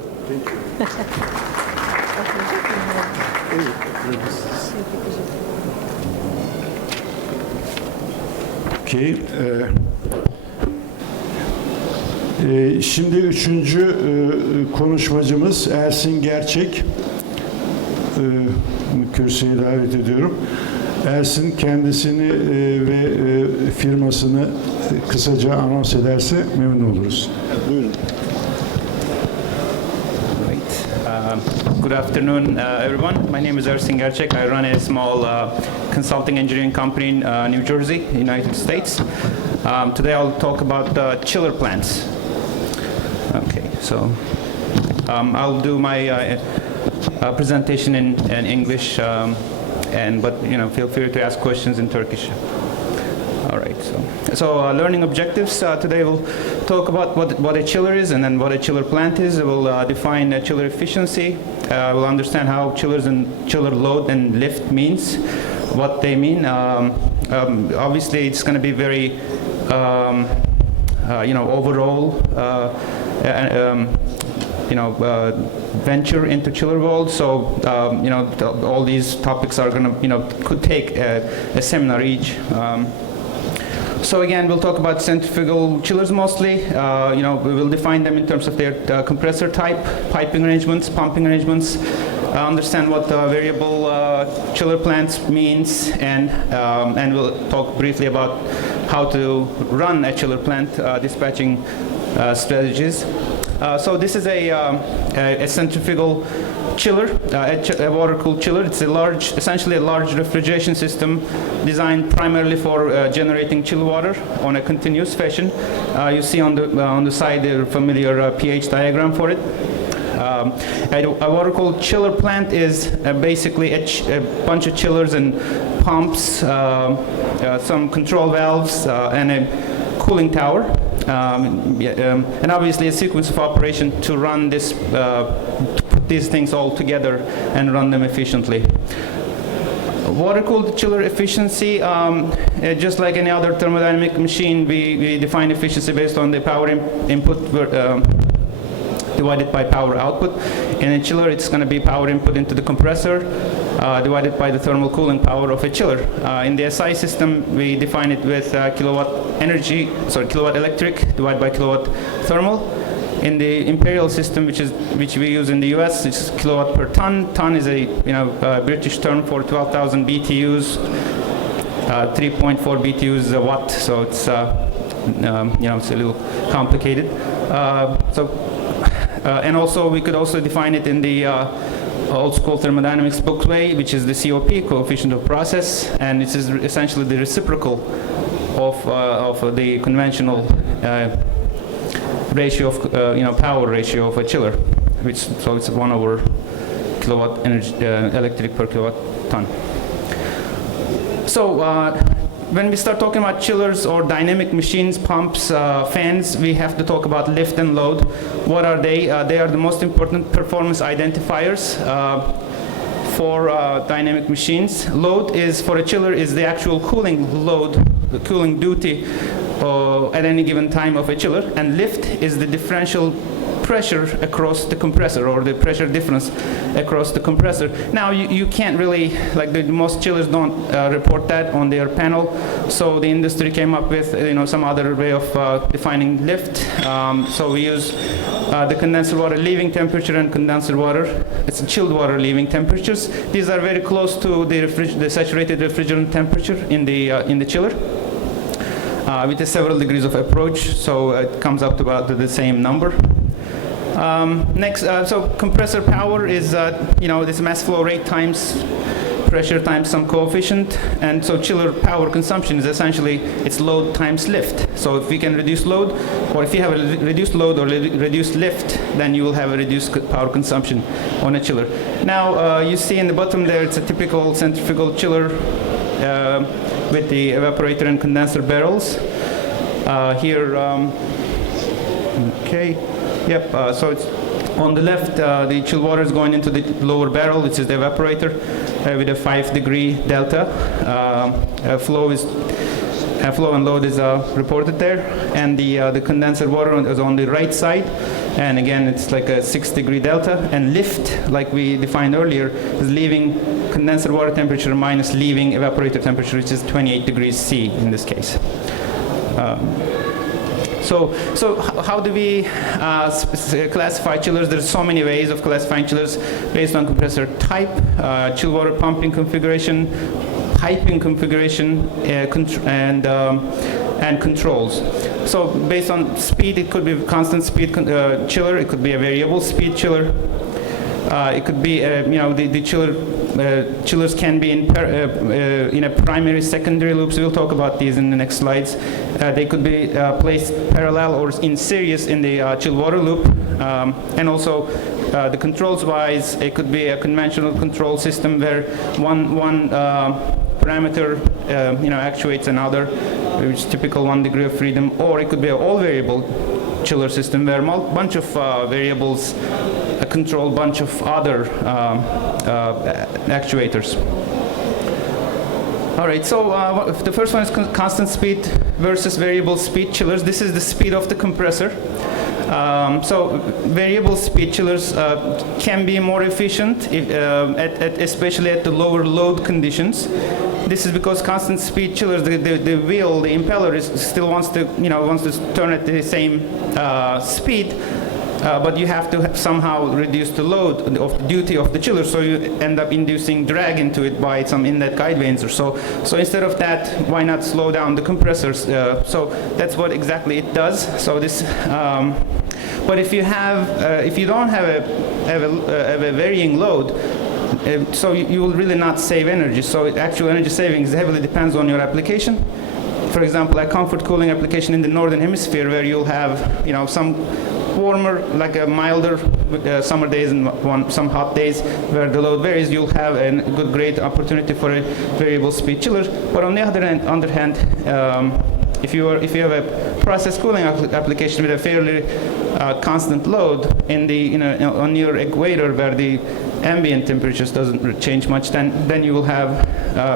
Okay. Şimdi üçüncü konuşmacımız Ersin Gerçek. Kürsüye davet ediyorum. Ersin kendisini ve firmasını kısaca anons ederse memnun oluruz. Buyurun. Good afternoon, everyone. My name is Ersin Gerçek. I run a small consulting engineering company in New Jersey, United States. Today I'll talk about chiller plants. Okay, so I'll do my presentation in English, but feel free to ask questions in Turkish. All right, so learning objectives. Today we'll talk about what a chiller is and then what a chiller plant is. We'll define chiller efficiency. We'll understand how chillers and chiller load and lift means, what they mean. Obviously, it's going to be very, overall, venture into chiller world. So, all these topics are going to, could take a seminar each. So again, we'll talk about centrifugal chillers mostly. We will define them in terms of their compressor type, piping arrangements, pumping arrangements, understand what variable chiller plants means, and we'll talk briefly about how to run a chiller plant, dispatching strategies. So this is a centrifugal chiller, a water-cooled chiller. It's essentially a large refrigeration system designed primarily for generating chill water on a continuous fashion. You see on the side the familiar pH diagram for it. A water-cooled chiller plant is basically a bunch of chillers and pumps, some control valves, and a cooling tower. And obviously a sequence of operation to run this, put these things all together and run them efficiently. Water-cooled chiller efficiency, just like any other thermodynamic machine, we define efficiency based on the power input divided by power output. In a chiller, it's going to be power input into the compressor divided by the thermal cooling power of a chiller. In the SI system, we define it with kilowatt electric divided by kilowatt thermal. In the imperial system, which we use in the US, it's kilowatt per ton. Ton is a British term for 12,000 BTUs. 3.4 BTUs is a watt, so it's it's a little complicated. And also we could also define it in the old school thermodynamics book way, which is the COP, coefficient of process, and it is essentially the reciprocal of the conventional ratio of power ratio of a chiller, so it's 1 over kilowatt energy electric per kilowatt ton. So when we start talking about chillers or dynamic machines, pumps, fans, we have to talk about lift and load. What are they? They are the most important performance identifiers for dynamic machines. Load is, for a chiller, is the actual cooling load, the cooling duty at any given time of a chiller, and lift is the differential pressure across the compressor, or the pressure difference across the compressor. Now you can't really, like most chillers don't report that on their panel, so the industry came up with some other way of defining lift. So we use the condenser water leaving temperature and condenser water, it's chilled water leaving temperatures. These are very close to the saturated refrigerant temperature in the chiller. With several degrees of approach, so it comes up to about the same number. Next, so compressor power is this mass flow rate times pressure times some coefficient, and so chiller power consumption is essentially its load times lift. So if we can reduce load, or if you have a reduced load or reduced lift, then you will have a reduced power consumption on a chiller. Now you see in the bottom there, it's a typical centrifugal chiller with the evaporator and condenser barrels. Here, okay, yep, so it's on the left, the chill water is going into the lower barrel, which is the evaporator, with a 5-degree delta. Flow and load is reported there, and the condenser water is on the right side, and again it's like a 6-degree delta. And lift, like we defined earlier, is leaving condenser water temperature minus leaving evaporator temperature, which is 28 degrees C in this case. So how do we classify chillers? There's so many ways of classifying chillers based on compressor type, chill water pumping configuration, piping configuration, and controls. So based on speed, it could be a constant speed chiller. It could be a variable speed chiller. It could be, the chillers can be in a primary, secondary loops. We'll talk about these in the next slides. They could be placed parallel or in series in the chill water loop. And also, the controls-wise, it could be a conventional control system where one parameter, actuates another, which is typical 1 degree of freedom. Or it could be an all-variable chiller system where a bunch of variables control a bunch of other actuators. All right, so the first one is constant speed versus variable speed chillers. This is the speed of the compressor. So variable speed chillers can be more efficient, especially at the lower load conditions. This is because constant speed chillers, the wheel, the impeller still wants to turn at the same speed. But you have to somehow reduce the load of the duty of the chiller, so you end up inducing drag into it by some inlet guide vanes or so. So instead of that, why not slow down the compressors? So that's what exactly it does. So this, but if you don't have a varying load, so you will really not save energy. So actual energy savings heavily depends on your application. For example, a comfort cooling application in the northern hemisphere, where you'll have some warmer, like a milder summer days and some hot days where the load varies, you'll have a great opportunity for a variable speed chiller. But on the other hand, if you have a process cooling application with a fairly constant load on your equator where the ambient temperatures doesn't change much, then you will have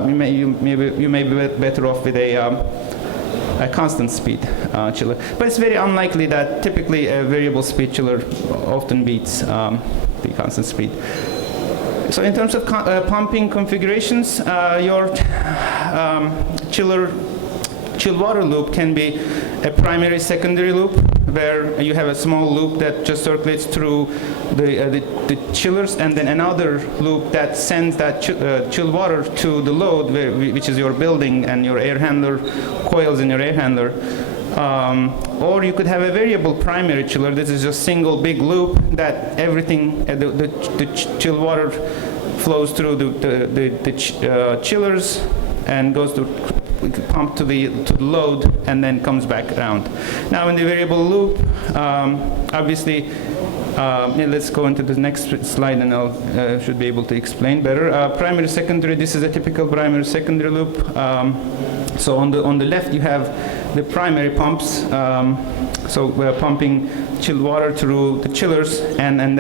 you may be better off with a constant speed chiller. But it's very unlikely that typically a variable speed chiller often beats the constant speed. So in terms of pumping configurations, your chill water loop can be a primary, secondary loop, where you have a small loop that just circulates through the chillers, and then another loop that sends that chill water to the load, which is your building and your air handler, coils in your air handler. Or you could have a variable primary chiller. This is just single big loop that everything, the chill water flows through the chillers and goes to pump to the load and then comes back around. Now in the variable loop, obviously, let's go into the next slide and I should be able to explain better. Primary, secondary, this is a typical primary, secondary loop. So on the left you have the primary pumps. So we're pumping chilled water through the chillers, and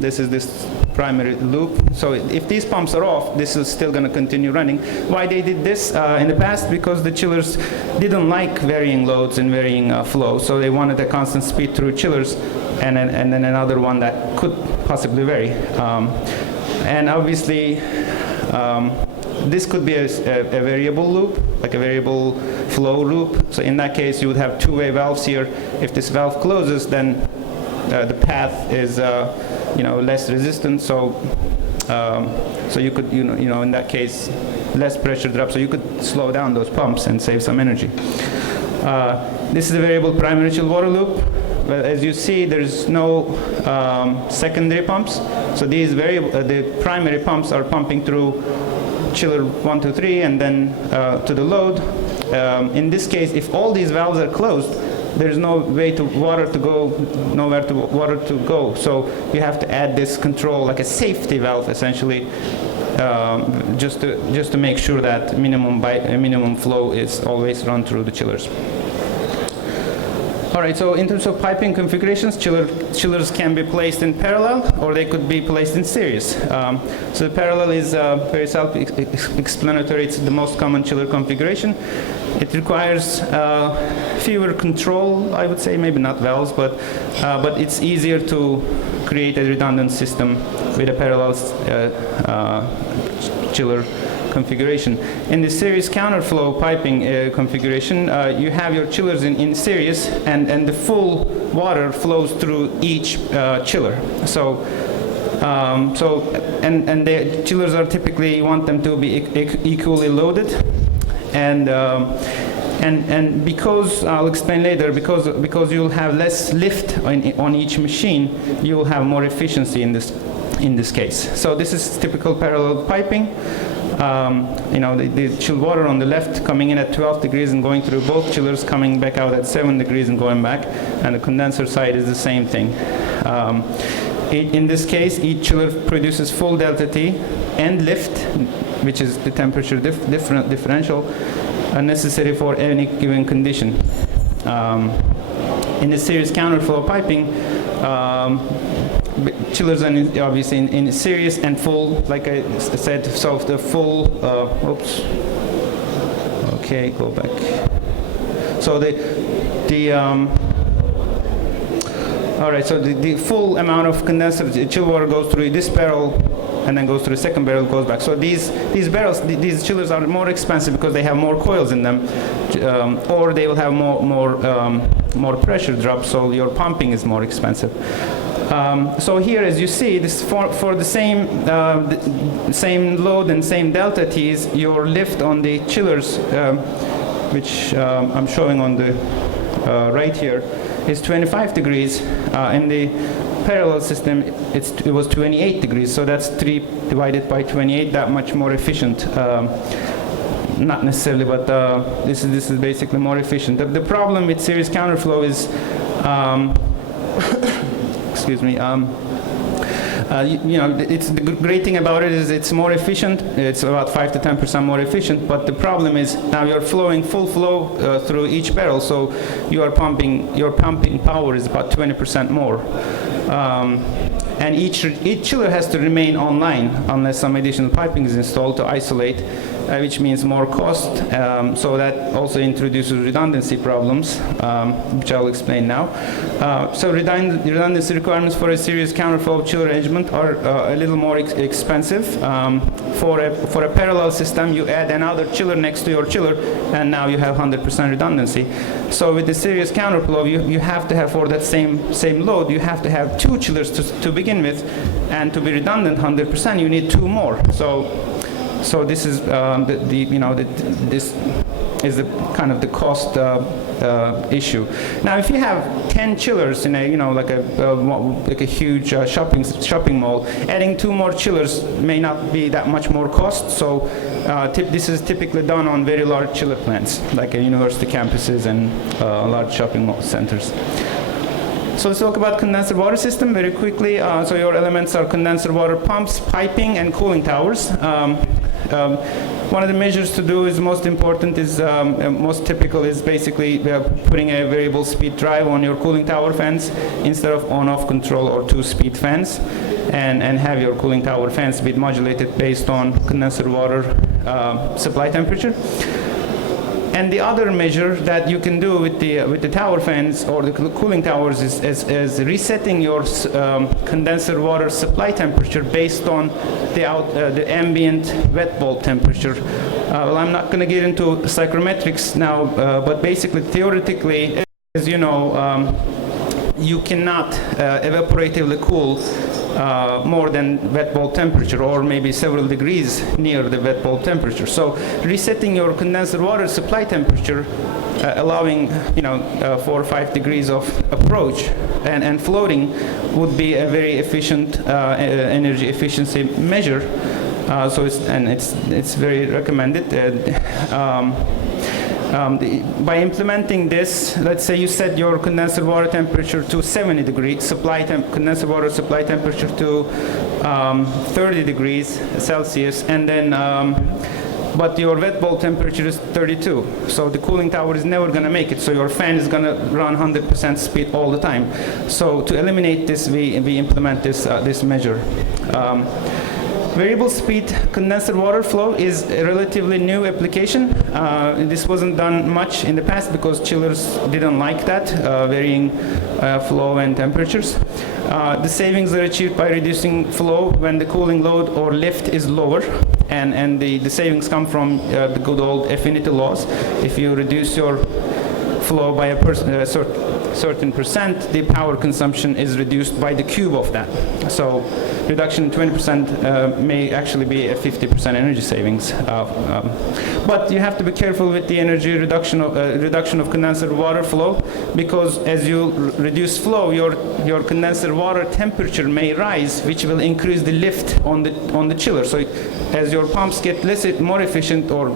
this is this primary loop. So if these pumps are off, this is still going to continue running. Why they did this in the past? Because the chillers didn't like varying loads and varying flow, so they wanted a constant speed through chillers, and then another one that could possibly vary. And obviously, this could be a variable loop, like a variable flow loop. So in that case, you would have two-way valves here. If this valve closes, then the path is less resistant. So you could in that case less pressure drop. So you could slow down those pumps and save some energy. This is a variable primary chilled water loop. But as you see, there's no secondary pumps. So these the primary pumps are pumping through chiller 1, 2, 3, and then to the load. In this case, if all these valves are closed, there's no way to water to go, nowhere to water to go. So you have to add this control, like a safety valve, essentially, just to make sure that minimum flow is always run through the chillers. All right, so in terms of piping configurations, chillers can be placed in parallel, or they could be placed in series. So the parallel is very self-explanatory. It's the most common chiller configuration. It requires fewer control, I would say, maybe not valves, but it's easier to create a redundant system with a parallel chiller configuration. In the series counterflow piping configuration, you have your chillers in series, and the full water flows through each chiller. So the chillers are typically, you want them to be equally loaded, and because I'll explain later, because you'll have less lift on each machine, you'll have more efficiency in this case. So this is typical parallel piping. The chilled water on the left coming in at 12 degrees and going through both chillers, coming back out at 7 degrees and going back, and the condenser side is the same thing. In this case, each chiller produces full delta T and lift, which is the temperature differential necessary for any given condition. In the series counterflow piping, chillers are obviously in series and full, like I said, so the full, okay, go back. So all right, so the full amount of condenser chilled water goes through this barrel and then goes through the second barrel, goes back. So these barrels, these chillers are more expensive because they have more coils in them, or they will have more pressure drop, so your pumping is more expensive. So here, as you see, this for the same load and same delta T's, your lift on the chillers, which I'm showing on the right here, is 25 degrees. In the parallel system, it was 28 degrees. So that's 3 divided by 28, that much more efficient. Not necessarily, but this is basically more efficient. The problem with series counterflow is, excuse me. It's the great thing about it is it's more efficient. It's about 5 to 10% more efficient. But the problem is now you're flowing full flow through each barrel, so your pumping power is about 20% more. And each chiller has to remain online unless some additional piping is installed to isolate, which means more cost. So that also introduces redundancy problems, which I'll explain now. So redundancy requirements for a series counterflow chiller arrangement are a little more expensive. For a parallel system, you add another chiller next to your chiller, and now you have 100% redundancy. So with the series counterflow, you have to have, for that same load, you have to have 2 chillers to begin with, and to be redundant 100%, you need 2 more. So this is this is the kind of the cost issue. Now, if you have 10 chillers in a like a huge shopping mall, adding 2 more chillers may not be that much more cost. So this is typically done on very large chiller plants, like university campuses and large shopping mall centers. So let's talk about condenser water system very quickly. So your elements are condenser water pumps, piping, and cooling towers. One of the measures to do is most important is, most typical is basically putting a variable speed drive on your cooling tower fans instead of on-off control or two-speed fans, and have your cooling tower fans be modulated based on condenser water supply temperature. And the other measure that you can do with the tower fans or the cooling towers is resetting your condenser water supply temperature based on the ambient wet bulb temperature. Well, I'm not going to get into psychrometrics now, but basically, theoretically, as you know, you cannot evaporatively cool more than wet bulb temperature, or maybe several degrees near the wet bulb temperature. So resetting your condenser water supply temperature, allowing 4 or 5 degrees of approach and floating would be a very efficient energy efficiency measure. So it's very recommended. By implementing this, let's say you set your condenser water temperature to 70 degrees, condenser water supply temperature to 30 degrees Celsius, and then but your wet bulb temperature is 32. So the cooling tower is never going to make it. So your fan is going to run 100% speed all the time. So to eliminate this, we implement this measure. Variable speed condenser water flow is a relatively new application. This wasn't done much in the past because chillers didn't like that, varying flow and temperatures. The savings are achieved by reducing flow when the cooling load or lift is lower, and the savings come from the good old affinity laws. If you reduce your flow by a certain percent, the power consumption is reduced by the cube of that. So reduction in 20% may actually be a 50% energy savings. But you have to be careful with the energy reduction of condenser water flow, because as you reduce flow, your condenser water temperature may rise, which will increase the lift on the chiller. So as your pumps get more efficient, or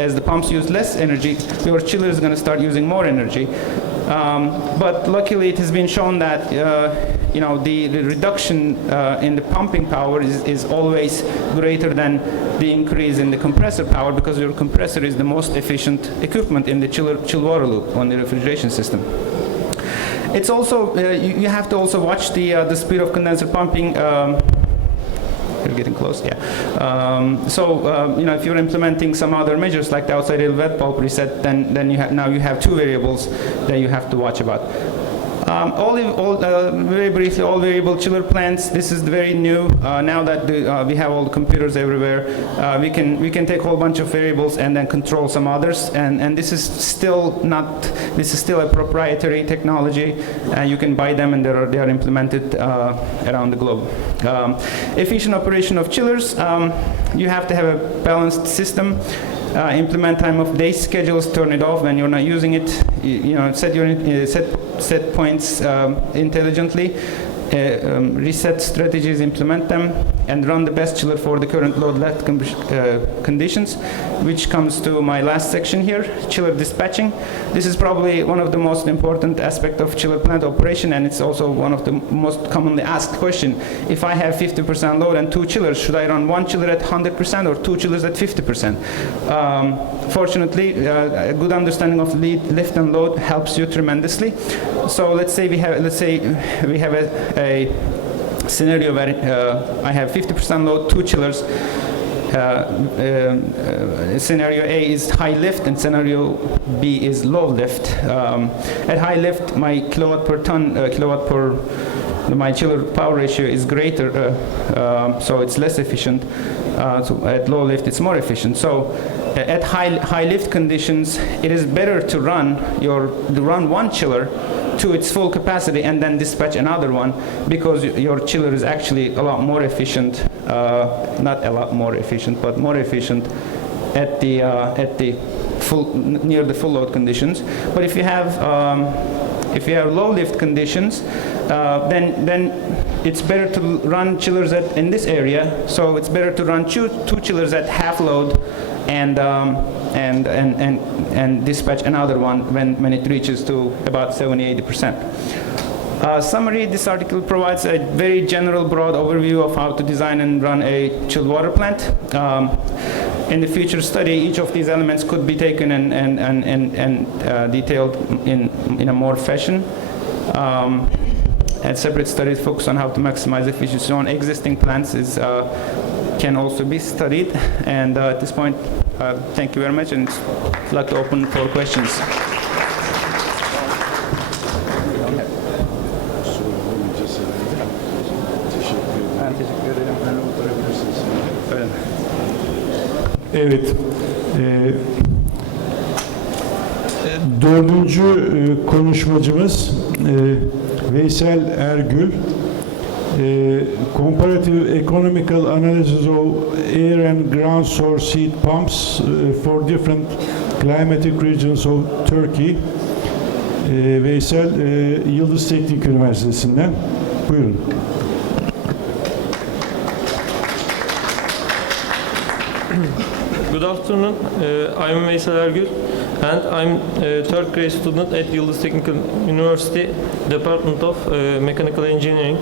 as the pumps use less energy, your chiller is going to start using more energy. But luckily, it has been shown that the reduction in the pumping power is always greater than the increase in the compressor power, because your compressor is the most efficient equipment in the chill water loop on the refrigeration system. It's also you have to also watch the speed of condenser pumping. You're getting close, yeah. If you're implementing some other measures like the outside wet bulb reset, then now you have two variables that you have to watch about. Very briefly, all variable chiller plants. This is very new. Now that we have all the computers everywhere, we can take a whole bunch of variables and then control some others. And this is still a proprietary technology. You can buy them, and they are implemented around the globe. Efficient operation of chillers. You have to have a balanced system. Implement time of day schedules, turn it off when you're not using it. Set points intelligently. Reset strategies, implement them, and run the best chiller for the current load left conditions, which comes to my last section here, chiller dispatching. This is probably one of the most important aspects of chiller plant operation, and it's also one of the most commonly asked questions. If I have 50% load and two chillers, should I run one chiller at 100% or two chillers at 50%? Fortunately, a good understanding of lift and load helps you tremendously. So let's say we have a scenario where I have 50% load, two chillers. Scenario A is high lift and scenario B is low lift. At high lift, my my chiller power ratio is greater, so it's less efficient. So at low lift, it's more efficient. So at high lift conditions, it is better to run one chiller to its full capacity and then dispatch another one, because your chiller is actually a lot more efficient, not a lot more efficient, but more efficient at the full, near the full load conditions. But if you have low lift conditions, then it's better to run chillers in this area. So it's better to run two chillers at half load, and dispatch another one when it reaches to about 70-80%. Summary: this article provides a very general, broad overview of how to design and run a chilled water plant. in the future study, each of these elements could be taken and detailed in a more fashion. And separate studies focus on how to maximize efficiency on existing plants can also be studied. And at this point, thank you very much, and I'd like to open for questions. Evet. Dördüncü konuşmacımız Veysel Ergül. Comparative economical analysis of air and ground source heat pumps for different climatic regions of Turkey. Veysel Yıldız Teknik Üniversitesi'nden. Buyurun. Good afternoon. I'm Veysel Ergül, and I'm a third grade student at Yıldız Technical University, Department of Mechanical Engineering.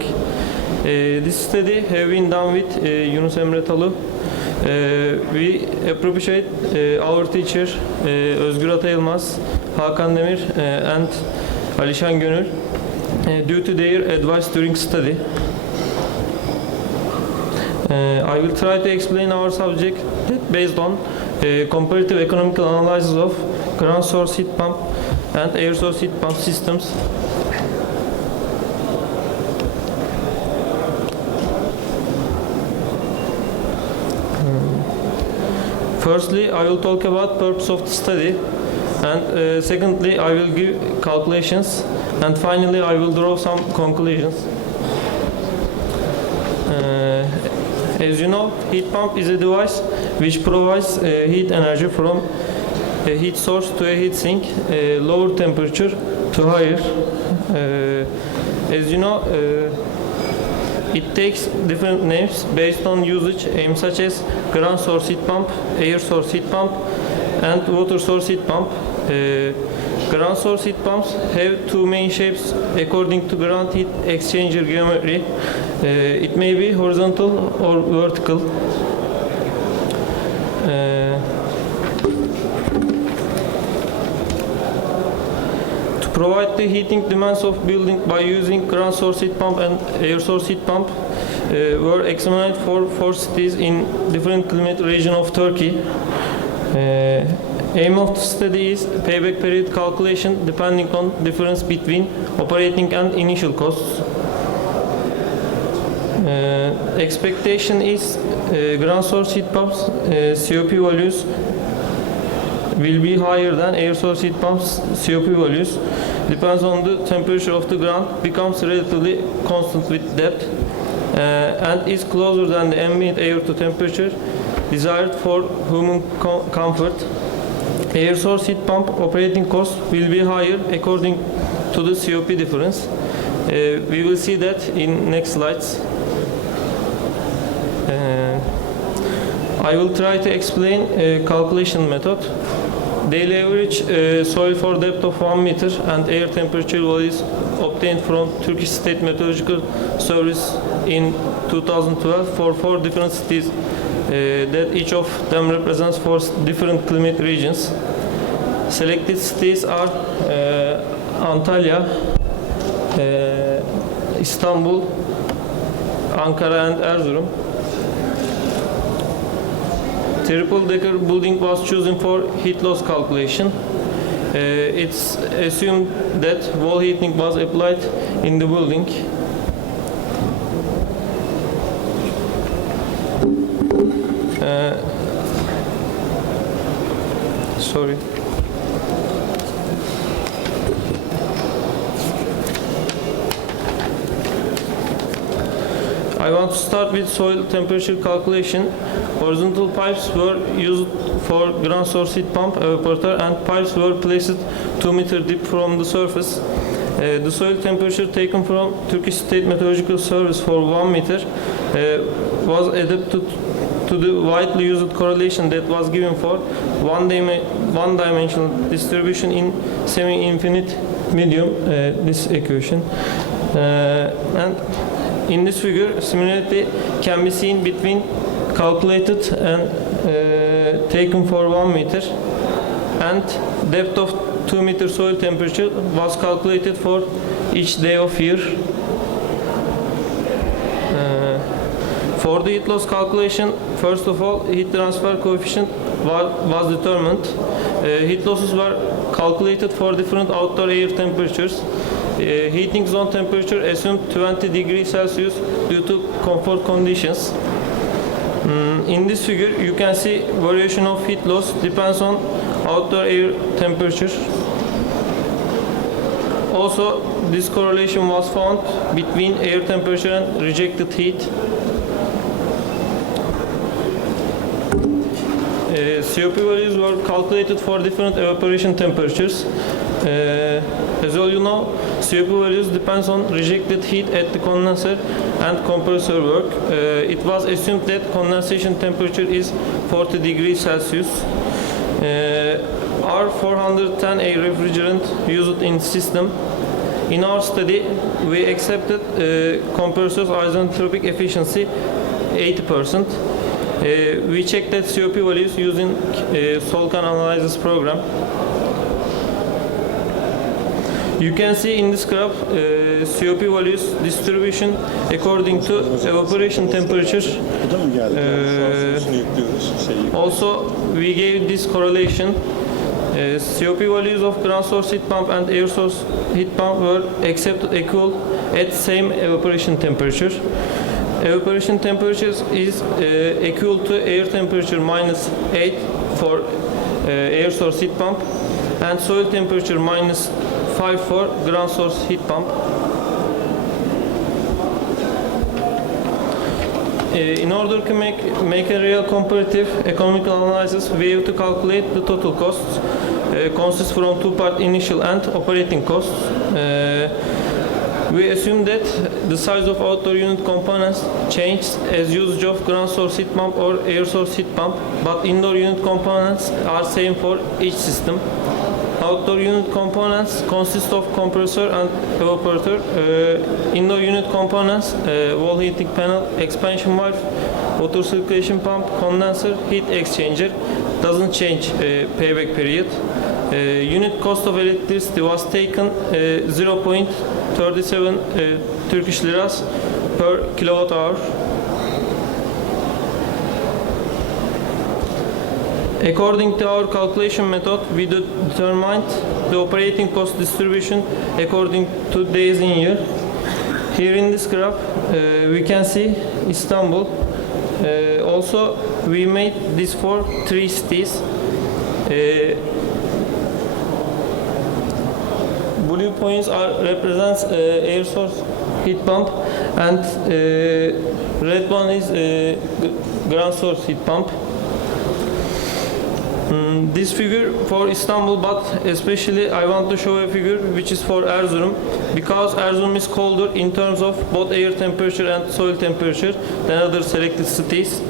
This study have been done with Yunus Emre Talu. We appreciate our teacher Özgür Atayılmaz, Hakan Demir, and Alişan Gönül due to their advice during study. I will try to explain our subject based on comparative economical analysis of ground source heat pump and air source heat pump systems. Firstly, I will talk about purpose of the study, and secondly, I will give calculations, and finally, I will draw some conclusions. As you know, heat pump is a device which provides heat energy from a heat source to a heat sink, lower temperature to higher. As you know, it takes different names based on usage aims such as ground source heat pump, air source heat pump, and water source heat pump. Ground source heat pumps have two main shapes according to ground heat exchanger geometry. It may be horizontal or vertical. To provide the heating demands of building by using ground source heat pump and air source heat pump were examined for 4 cities in different climate region of Turkey. Aim of the study is payback period calculation depending on difference between operating and initial costs. Expectation is ground source heat pumps COP values will be higher than air source heat pumps COP values. Depends on the temperature of the ground, becomes relatively constant with depth, and is closer than the ambient air to temperature desired for human comfort. Air source heat pump operating cost will be higher according to the COP difference. We will see that in next slides. I will try to explain a calculation method. Daily average soil for depth of 1 meter and air temperature values obtained from Turkish State Meteorological Service in 2012 for 4 different cities that each of them represents 4 different climate regions. Selected cities are Antalya, Istanbul, Ankara and Erzurum. Triple-decker building was chosen for heat loss calculation. It's assumed that wall heating was applied in the building. Sorry. I want to start with soil temperature calculation. Horizontal pipes were used for ground source heat pump evaporator, and pipes were placed 2 meters deep from the surface. The soil temperature taken from Turkish State Meteorological Service for 1 meter was adapted to the widely used correlation that was given for one-dimensional distribution in semi-infinite medium, this equation. And in this figure, similarity can be seen between calculated and taken for 1 meter, and depth of 2 meter soil temperature was calculated for each day of year. For the heat loss calculation, first of all, heat transfer coefficient was determined. Heat losses were calculated for different outdoor air temperatures. Heating zone temperature assumed 20 degrees Celsius due to comfort conditions. In this figure, you can see variation of heat loss depends on outdoor air temperature. Also, this correlation was found between air temperature and rejected heat. COP values were calculated for different evaporation temperatures. As all you know, COP values depends on rejected heat at the condenser and compressor work. It was assumed that condensation temperature is 40 degrees Celsius. R410A refrigerant used in system. In our study, we accepted compressor's isentropic efficiency 80%. We checked that COP values using Solkan analysis program. You can see in this graph COP values distribution according to evaporation temperature. Also, we gave this correlation. COP values of ground source heat pump and air source heat pump were accepted equal at same evaporation temperature. Evaporation temperature is equal to air temperature minus 8 for air source heat pump and soil temperature minus 5 for ground source heat pump. In order to make a real comparative economical analysis, we have to calculate the total costs. Consists from two parts, initial and operating costs. We assume that the size of outdoor unit components changes as usage of ground source heat pump or air source heat pump, but indoor unit components are same for each system. Outdoor unit components consist of compressor and evaporator. Indoor unit components, wall heating panel, expansion valve, water circulation pump, condenser, heat exchanger. Doesn't change payback period. Unit cost of electricity was taken 0.37 Turkish liras per kilowatt hour. According to our calculation method, we determined the operating cost distribution according to days in year. Here in this graph, we can see Istanbul. Also, we made this for 3 cities. Blue points represents air source heat pump, and red one is ground source heat pump. This figure for Istanbul, but especially I want to show a figure which is for Erzurum, because Erzurum is colder in terms of both air temperature and soil temperature than other selected cities,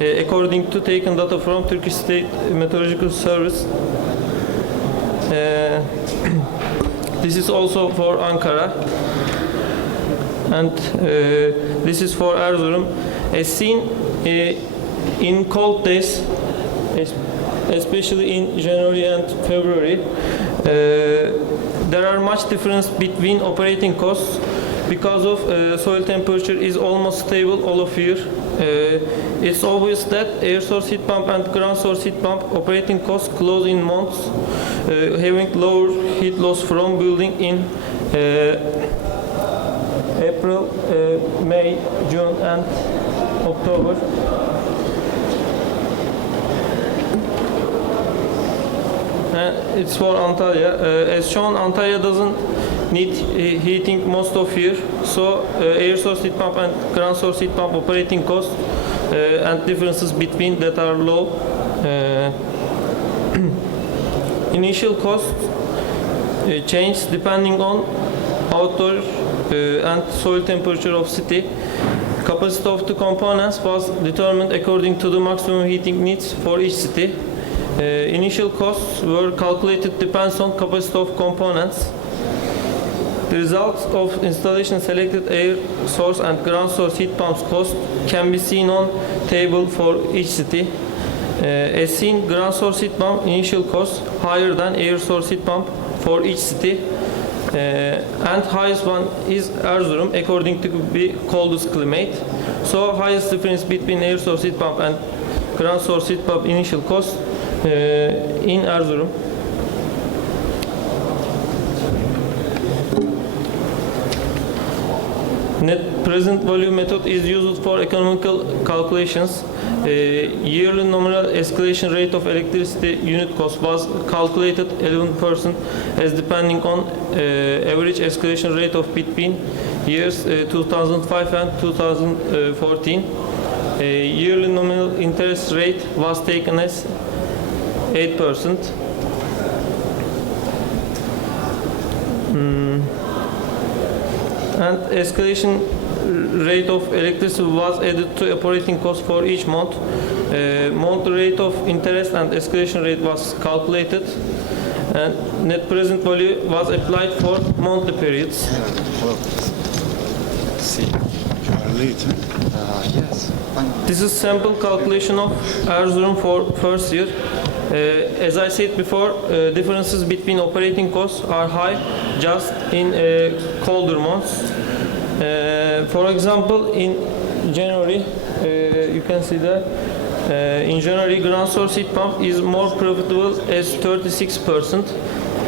according to taken data from Turkish State Meteorological Service. This is also for Ankara, and this is for Erzurum. As seen in cold days, especially in January and February, there are much difference between operating costs because of soil temperature is almost stable all of year. It's obvious that air source heat pump and ground source heat pump operating costs close in months, having lower heat loss from building in April, May, June and October. It's for Antalya. As shown, Antalya doesn't need heating most of year, so air source heat pump and ground source heat pump operating costs and differences between that are low. Initial costs change depending on outdoor and soil temperature of city. Capacity of the components was determined according to the maximum heating needs for each city. Initial costs were calculated depends on capacity of components. The results of installation selected air source and ground source heat pumps cost can be seen on table for each city. As seen, ground source heat pump initial cost higher than air source heat pump for each city, and highest one is Erzurum according to the coldest climate. So highest difference between air source heat pump and ground source heat pump initial cost in Erzurum. Net present value method is used for economical calculations. Yearly nominal escalation rate of electricity unit cost was calculated 11% as depending on average escalation rate of between years 2005 and 2014. Yearly nominal interest rate was taken as 8%. And escalation rate of electricity was added to operating cost for each month. Monthly rate of interest and escalation rate was calculated, and net present value was applied for monthly periods. This is sample calculation of Erzurum for first year. As I said before, differences between operating costs are high just in colder months. For example, in January, you can see that in January, ground source heat pump is more profitable as 36%.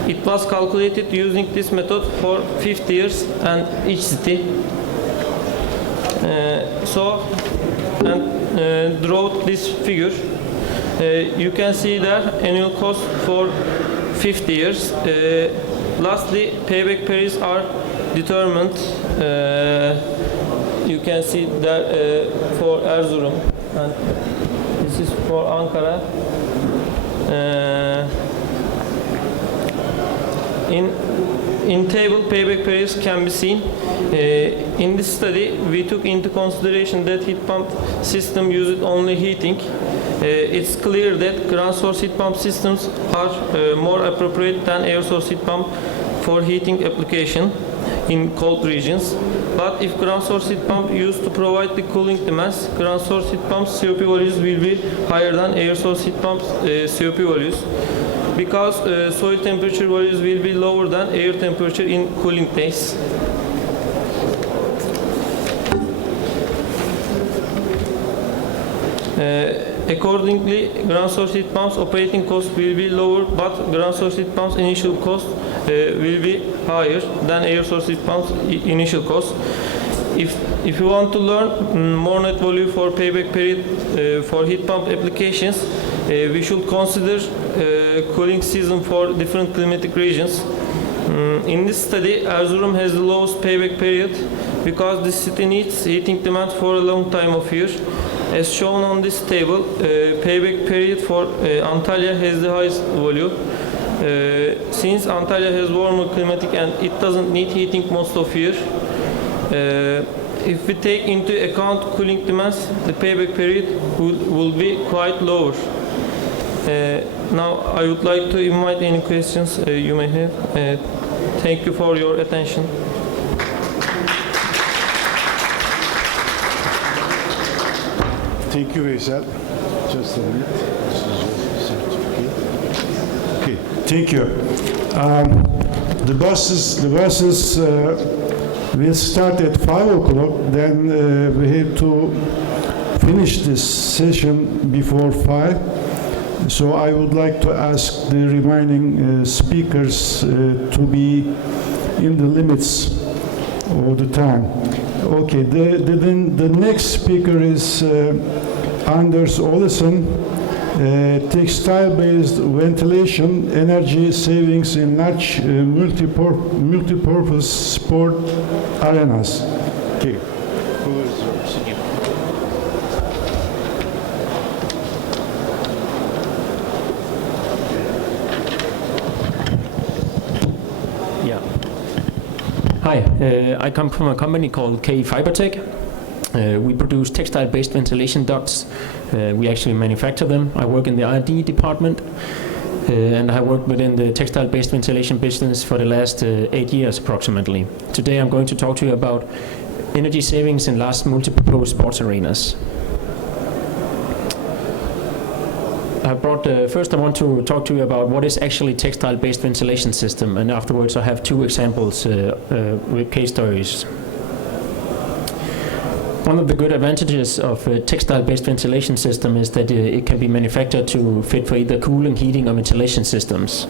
It was calculated using this method for 50 years and each city. Draw this figure. You can see that annual cost for 50 years. Lastly, payback periods are determined. You can see that for Erzurum, and this is for Ankara. In table, payback periods can be seen. In this study, we took into consideration that heat pump system used only heating. It's clear that ground source heat pump systems are more appropriate than air source heat pump for heating application in cold regions. But if ground source heat pump used to provide the cooling demands, ground source heat pumps COP values will be higher than air source heat pumps COP values, because soil temperature values will be lower than air temperature in cooling days. Accordingly, ground source heat pumps operating cost will be lower, but ground source heat pumps initial cost will be higher than air source heat pumps initial cost. If you want to learn more net value for payback period for heat pump applications, we should consider cooling season for different climatic regions. In this study, Erzurum has the lowest payback period because the city needs heating demand for a long time of year. As shown on this table, payback period for Antalya has the highest value. Since Antalya has warmer climatic and it doesn't need heating most of year, if we take into account cooling demands, the payback period will be quite lower. Now I would like to invite any questions you may have. Thank you for your attention. Thank you, Veysel. Just a minute. This is your certificate. Okay, thank you. The buses will start at 5 o'clock. Then we have to finish this session before 5. So I would like to ask the remaining speakers to be in the limits of the time. Okay, the next speaker is Anders Olsen, textile-based ventilation, energy savings in large multi-purpose sport arenas. Okay. Hi, I come from a company called K Fibertech. We produce textile-based ventilation ducts. We actually manufacture them. I work in the R&D department, and I worked within the textile-based ventilation business for the last 8 years approximately. Today I'm going to talk to you about energy savings in large multi-purpose sports arenas. first I want to talk to you about what is actually textile-based ventilation system, and afterwards I have two examples with case stories. One of the good advantages of a textile-based ventilation system is that it can be manufactured to fit for either cooling, heating or ventilation systems.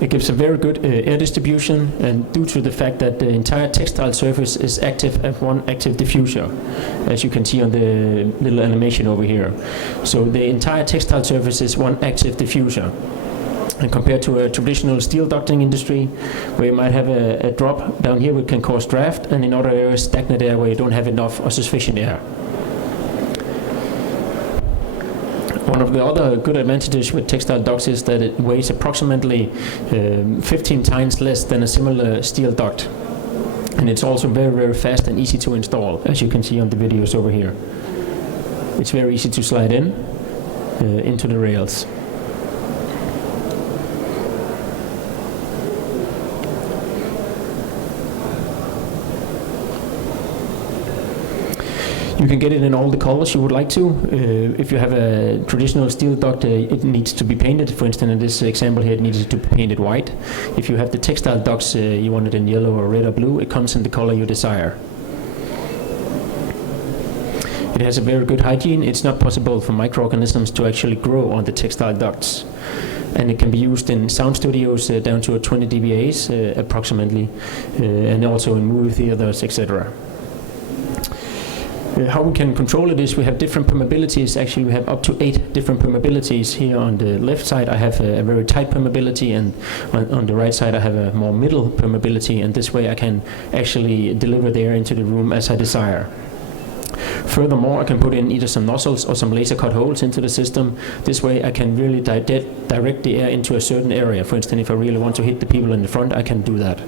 It gives a very good air distribution, and due to the fact that the entire textile surface is active as one active diffuser, as you can see on the little animation over here. So the entire textile surface is one active diffuser. And compared to a traditional steel ducting industry, where you might have a drop down here which can cause draft, and in other areas stagnant air where you don't have enough or sufficient air. One of the other good advantages with textile ducts is that it weighs approximately 15 times less than a similar steel duct. And it's also very, very fast and easy to install, as you can see on the videos over here. It's very easy to slide in into the rails. You can get it in all the colors you would like to. If you have a traditional steel duct, it needs to be painted. For instance, in this example here, it needs to be painted white. If you have the textile ducts, you want it in yellow or red or blue, it comes in the color you desire. It has a very good hygiene. It's not possible for microorganisms to actually grow on the textile ducts. And it can be used in sound studios down to 20 dBAs approximately, and also in movie theaters, etc. How we can control it is we have different permeabilities. Actually, we have up to 8 different permeabilities. Here on the left side, I have a very tight permeability, and on the right side, I have a more middle permeability. And this way, I can actually deliver the air into the room as I desire. Furthermore, I can put in either some nozzles or some laser cut holes into the system. This way, I can really direct the air into a certain area. For instance, if I really want to hit the people in the front, I can do that.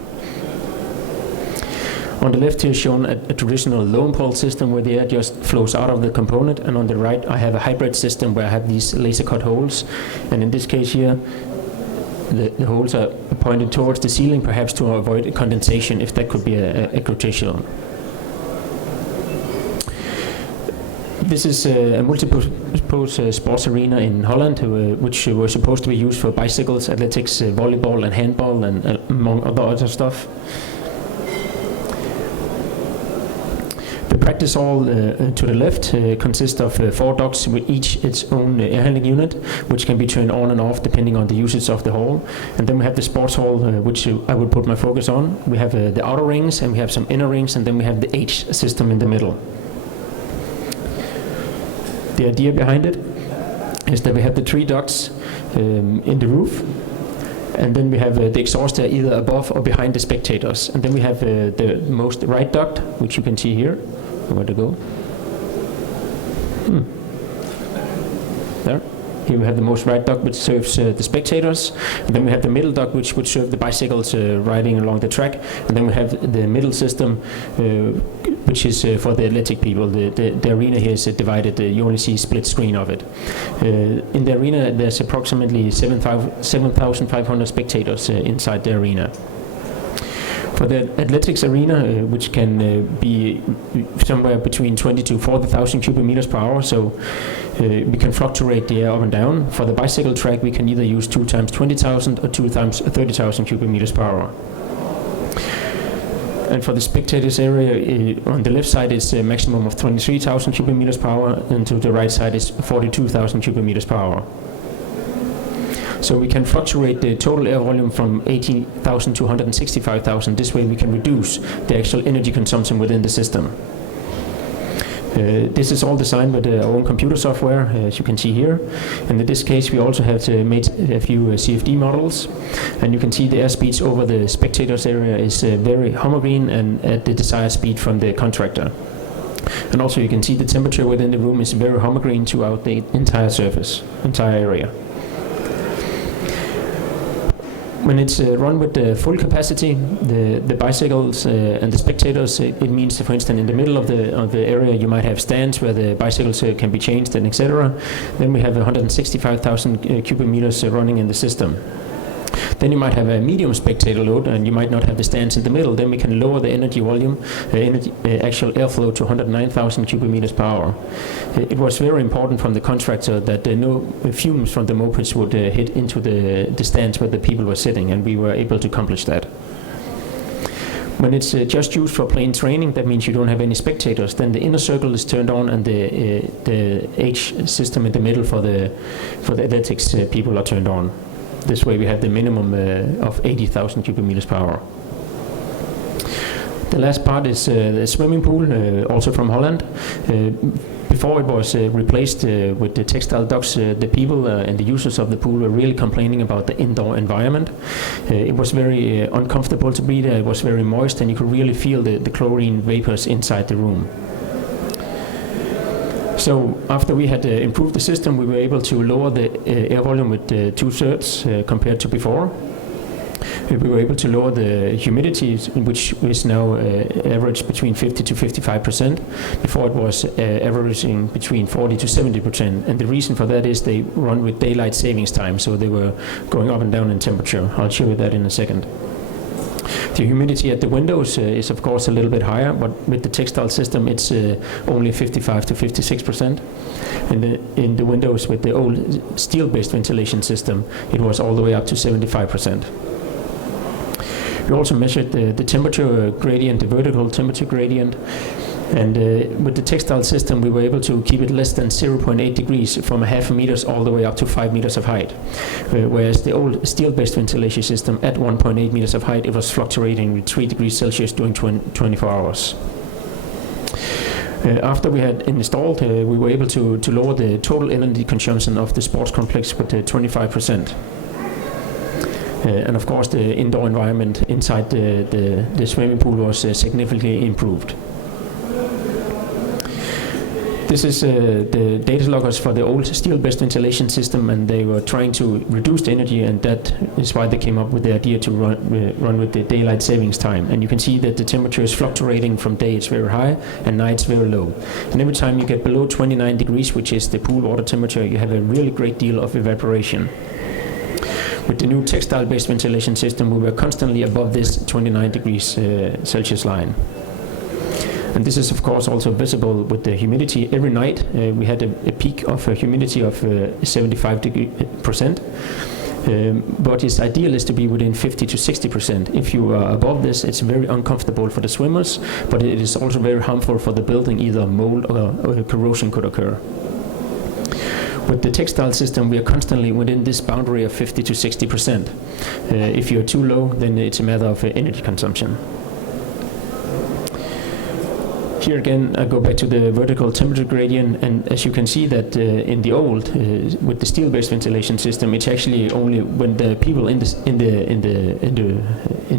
On the left here is shown a traditional low impulse system where the air just flows out of the component, and on the right I have a hybrid system where I have these laser cut holes, and in this case here the holes are pointed towards the ceiling, perhaps to avoid condensation, if that could be a quotation. This is a multi-purpose sports arena in Holland, which were supposed to be used for bicycles, athletics, volleyball and handball, and among other stuff. The practice hall to the left consists of 4 ducts with each its own air handling unit, which can be turned on and off depending on the usage of the hall. And then we have the sports hall, which I will put my focus on. We have the outer rings, and we have some inner rings, and then we have the H system in the middle. The idea behind it is that we have the 3 ducts in the roof, and then we have the exhaust air either above or behind the spectators. And then we have the most right duct, which you can see here. Where to go? There. Here we have the most right duct, which serves the spectators. And then we have the middle duct, which would serve the bicycles riding along the track. And then we have the middle system, which is for the athletic people. The arena here is divided. You only see a split screen of it. In the arena, there's approximately 7,500 spectators inside the arena. For the athletics arena, which can be somewhere between 20 to 40,000 cubic meters per hour, so we can fluctuate the air up and down. For the bicycle track, we can either use 2 times 20,000 or 2 times 30,000 cubic meters per hour. And for the spectators area, on the left side is a maximum of 23,000 cubic meters per hour, and to the right side is 42,000 cubic meters per hour. So we can fluctuate the total air volume from 18,000 to 165,000. This way we can reduce the actual energy consumption within the system. This is all designed with our own computer software, as you can see here. And in this case, we also have made a few CFD models. And you can see the air speeds over the spectators area is very homogeneous and at the desired speed from the contractor. And also you can see the temperature within the room is very homogeneous throughout the entire surface, entire area. When it's run with full capacity, the bicycles and the spectators, it means that, for instance, in the middle of the area you might have stands where the bicycles can be changed and etc. Then we have 165,000 cubic meters running in the system. Then you might have a medium spectator load, and you might not have the stands in the middle. Then we can lower the energy volume, actual airflow to 109,000 cubic meters per hour. It was very important from the contractor that no fumes from the mopeds would hit into the stands where the people were sitting, and we were able to accomplish that. When it's just used for plain training, that means you don't have any spectators. Then the inner circle is turned on, and the H system in the middle for the athletics people are turned on. This way we have the minimum of 80,000 cubic meters per hour. The last part is the swimming pool, also from Holland. Before it was replaced with the textile docks, the people and the users of the pool were really complaining about the indoor environment. It was very uncomfortable to be there. It was very moist, and you could really feel the chlorine vapors inside the room. So after we had improved the system, we were able to lower the air volume with 2/3 compared to before. We were able to lower the humidity, which is now average between 50 to 55%. Before it was averaging between 40 to 70%. And the reason for that is they run with daylight savings time, so they were going up and down in temperature. I'll show you that in a second. The humidity at the windows is of course a little bit higher, but with the textile system it's only 55 to 56%. And in the windows with the old steel-based ventilation system, it was all the way up to 75%. We also measured the temperature gradient, the vertical temperature gradient, and with the textile system we were able to keep it less than 0.8 degrees from a half a meters all the way up to 5 meters of height. Whereas the old steel-based ventilation system at 1.8 meters of height, it was fluctuating with 3 degrees Celsius during 24 hours. After we had installed, we were able to lower the total energy consumption of the sports complex with 25%. And of course the indoor environment inside the swimming pool was significantly improved. This is the data loggers for the old steel-based ventilation system, and they were trying to reduce the energy, and that is why they came up with the idea to run with the daylight savings time. And you can see that the temperature is fluctuating from day it's very high and nights very low. And every time you get below 29 degrees, which is the pool water temperature, you have a really great deal of evaporation. With the new textile-based ventilation system, we were constantly above this 29 degrees Celsius line. And this is of course also visible with the humidity. Every night we had a peak of humidity of 75%. What is ideal is to be within 50 to 60%. If you are above this, it's very uncomfortable for the swimmers, but it is also very harmful for the building. Either mold or corrosion could occur. With the textile system, we are constantly within this boundary of 50 to 60%. If you're too low, then it's a matter of energy consumption. Here again, I go back to the vertical temperature gradient, and as you can see that in the old, with the steel-based ventilation system, it's actually only when the people in the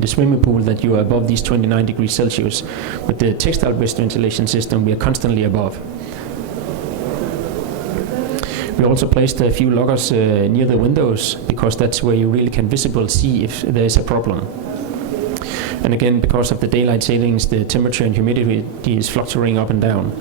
swimming pool that you are above these 29 degrees Celsius. With the textile-based ventilation system, we are constantly above. We also placed a few loggers near the windows, because that's where you really can visibly see if there is a problem. And again, because of the daylight savings, the temperature and humidity is fluctuating up and down.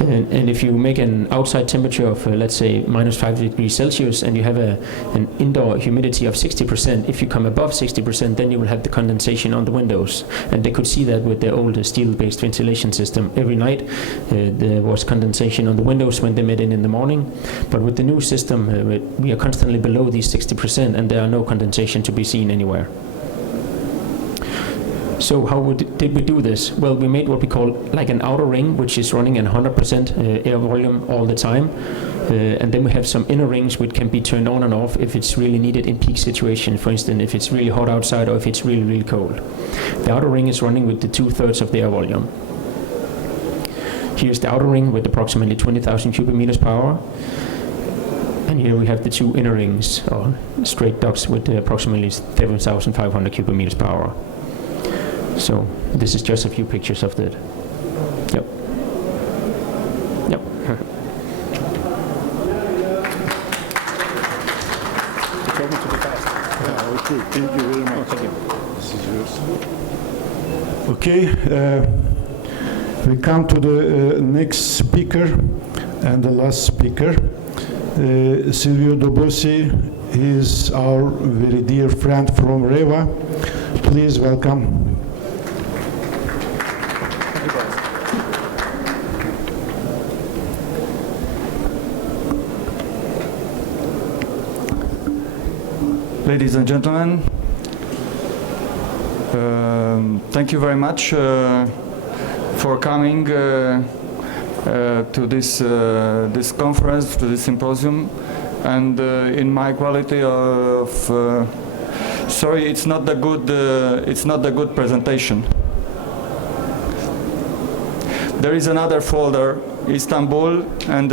And if you make an outside temperature of, let's say, minus 5 degrees Celsius, and you have an indoor humidity of 60%, if you come above 60%, then you will have the condensation on the windows. And they could see that with the old steel-based ventilation system. Every night there was condensation on the windows when they met in the morning. But with the new system, we are constantly below these 60%, and there are no condensation to be seen anywhere. So how did we do this? Well, we made what we call like an outer ring, which is running at 100% air volume all the time. And then we have some inner rings which can be turned on and off if it's really needed in peak situation. For instance, if it's really hot outside or if it's really, really cold. The outer ring is running with the 2/3 of the air volume. Here's the outer ring with approximately 20,000 cubic meters per hour. And here we have the two inner rings, or straight ducts, with approximately 7,500 cubic meters per hour. So this is just a few pictures of that. Yep. Yep. Okay, thank you very much. Thank you. This is yours. Okay, we come to the next speaker and the last speaker. Silviu Dobosi He is our very dear friend from Reva. Please welcome. Ladies and gentlemen, thank you very much for coming to this conference, to this symposium, and in my quality of sorry, it's not the good presentation. There is another folder, Istanbul, and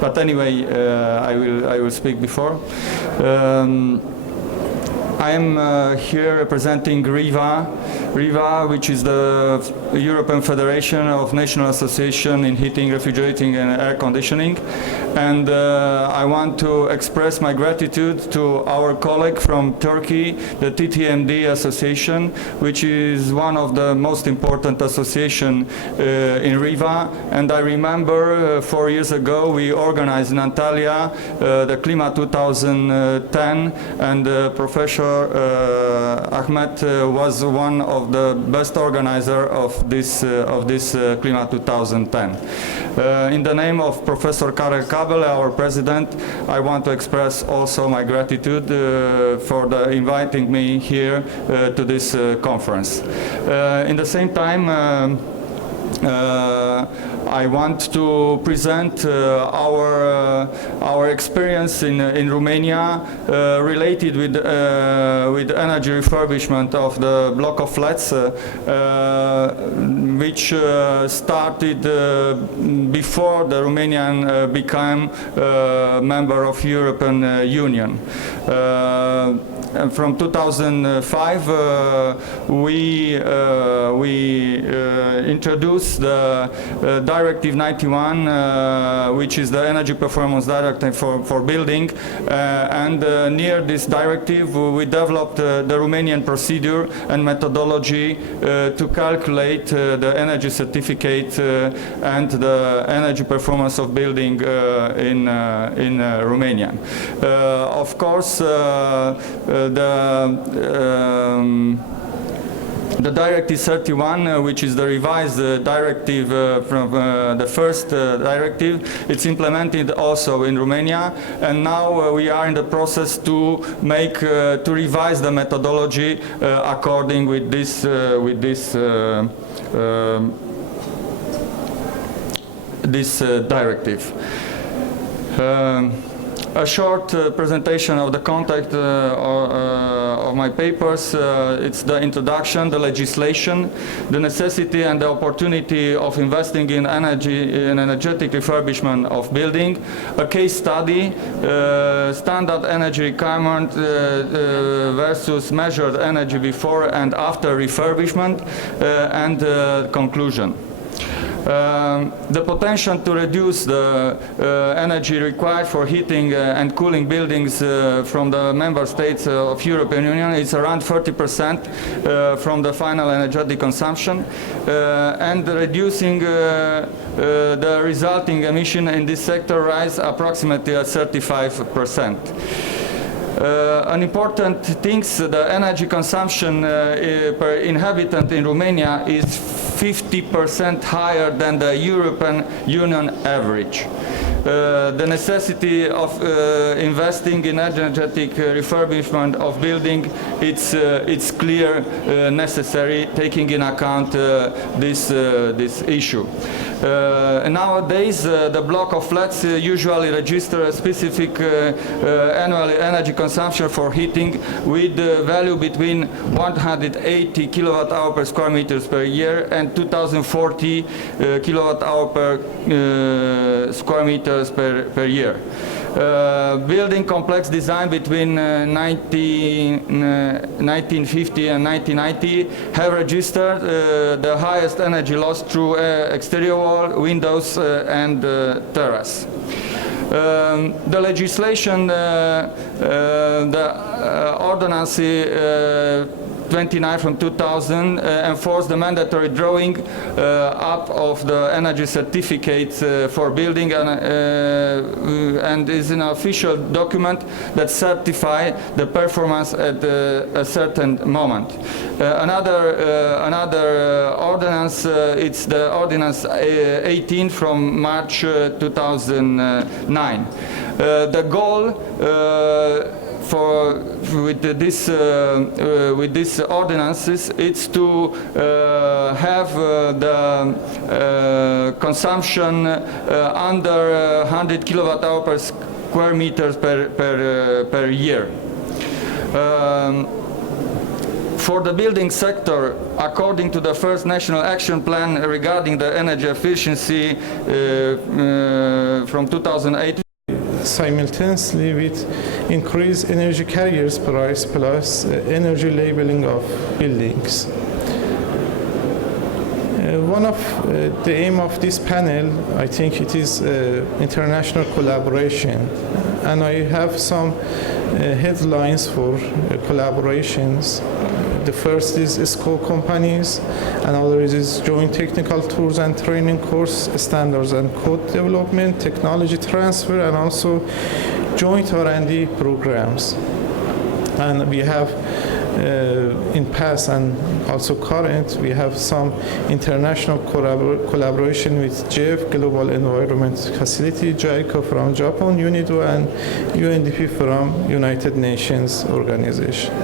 but anyway, I will speak before. I am here representing REVA, which is the European Federation of National Association in Heating, Refrigerating and Air Conditioning. And I want to express my gratitude to our colleague from Turkey, the TTMD Association, which is one of the most important associations in REVA. And I remember 4 years ago we organized in Antalya the Klima 2010, and Professor Ahmed was one of the best organizer of this Klima 2010. In the name of Professor Karel Kabel, our president, I want to express also my gratitude for inviting me here to this conference. In the same time, I want to present our experience in Romania related with energy refurbishment of the block of flats, which started before the Romanian became a member of European Union. And from 2005, we introduced the Directive 91, which is the Energy Performance Directive for building. And near this directive, we developed the Romanian procedure and methodology to calculate the energy certificate and the energy performance of building in Romania. Of course, the Directive 31, which is the revised directive from the first directive, it's implemented also in Romania, and now we are in the process to revise the methodology according with this directive. A short presentation of the content of my papers. It's the introduction, the legislation, the necessity and the opportunity of investing in energetic refurbishment of building, a case study, standard energy requirement versus measured energy before and after refurbishment, and conclusion. The potential to reduce the energy required for heating and cooling buildings from the member states of European Union is around 30% from the final energetic consumption, and reducing the resulting emission in this sector rise approximately at 35%. An important thing, the energy consumption per inhabitant in Romania is 50% higher than the European Union average. The necessity of investing in energetic refurbishment of building, it's clear necessary, taking in account this issue. Nowadays, the block of flats usually register a specific annual energy consumption for heating with value between 180 kilowatt-hour per square meters per year and 2040 kilowatt-hour per square meters per year. Building complex design between 1950 and 1990 have registered the highest energy loss through exterior wall, windows and terrace. The legislation, the ordinance 29 from 2000 enforced the mandatory drawing up of the energy certificates for building and is an official document that certify the performance at a certain moment. Another ordinance, it's the Ordinance 18 from March 2009. The goal with these ordinances, it's to have the consumption under 100 kilowatt hour per square meters per year. For the building sector, according to the first National Action Plan regarding the energy efficiency from 2008, simultaneously with increased energy carriers price plus energy labeling of buildings. One of the aim of this panel, I think it is international collaboration, and I have some headlines for collaborations. The first is school companies, another is joint technical tours and training course, standards and code development, technology transfer, and also joint R&D programs. And we have in past and also current, we have some international collaboration with GEF, Global Environment Facility, JICA from Japan, UNIDO, and UNDP from United Nations Organization.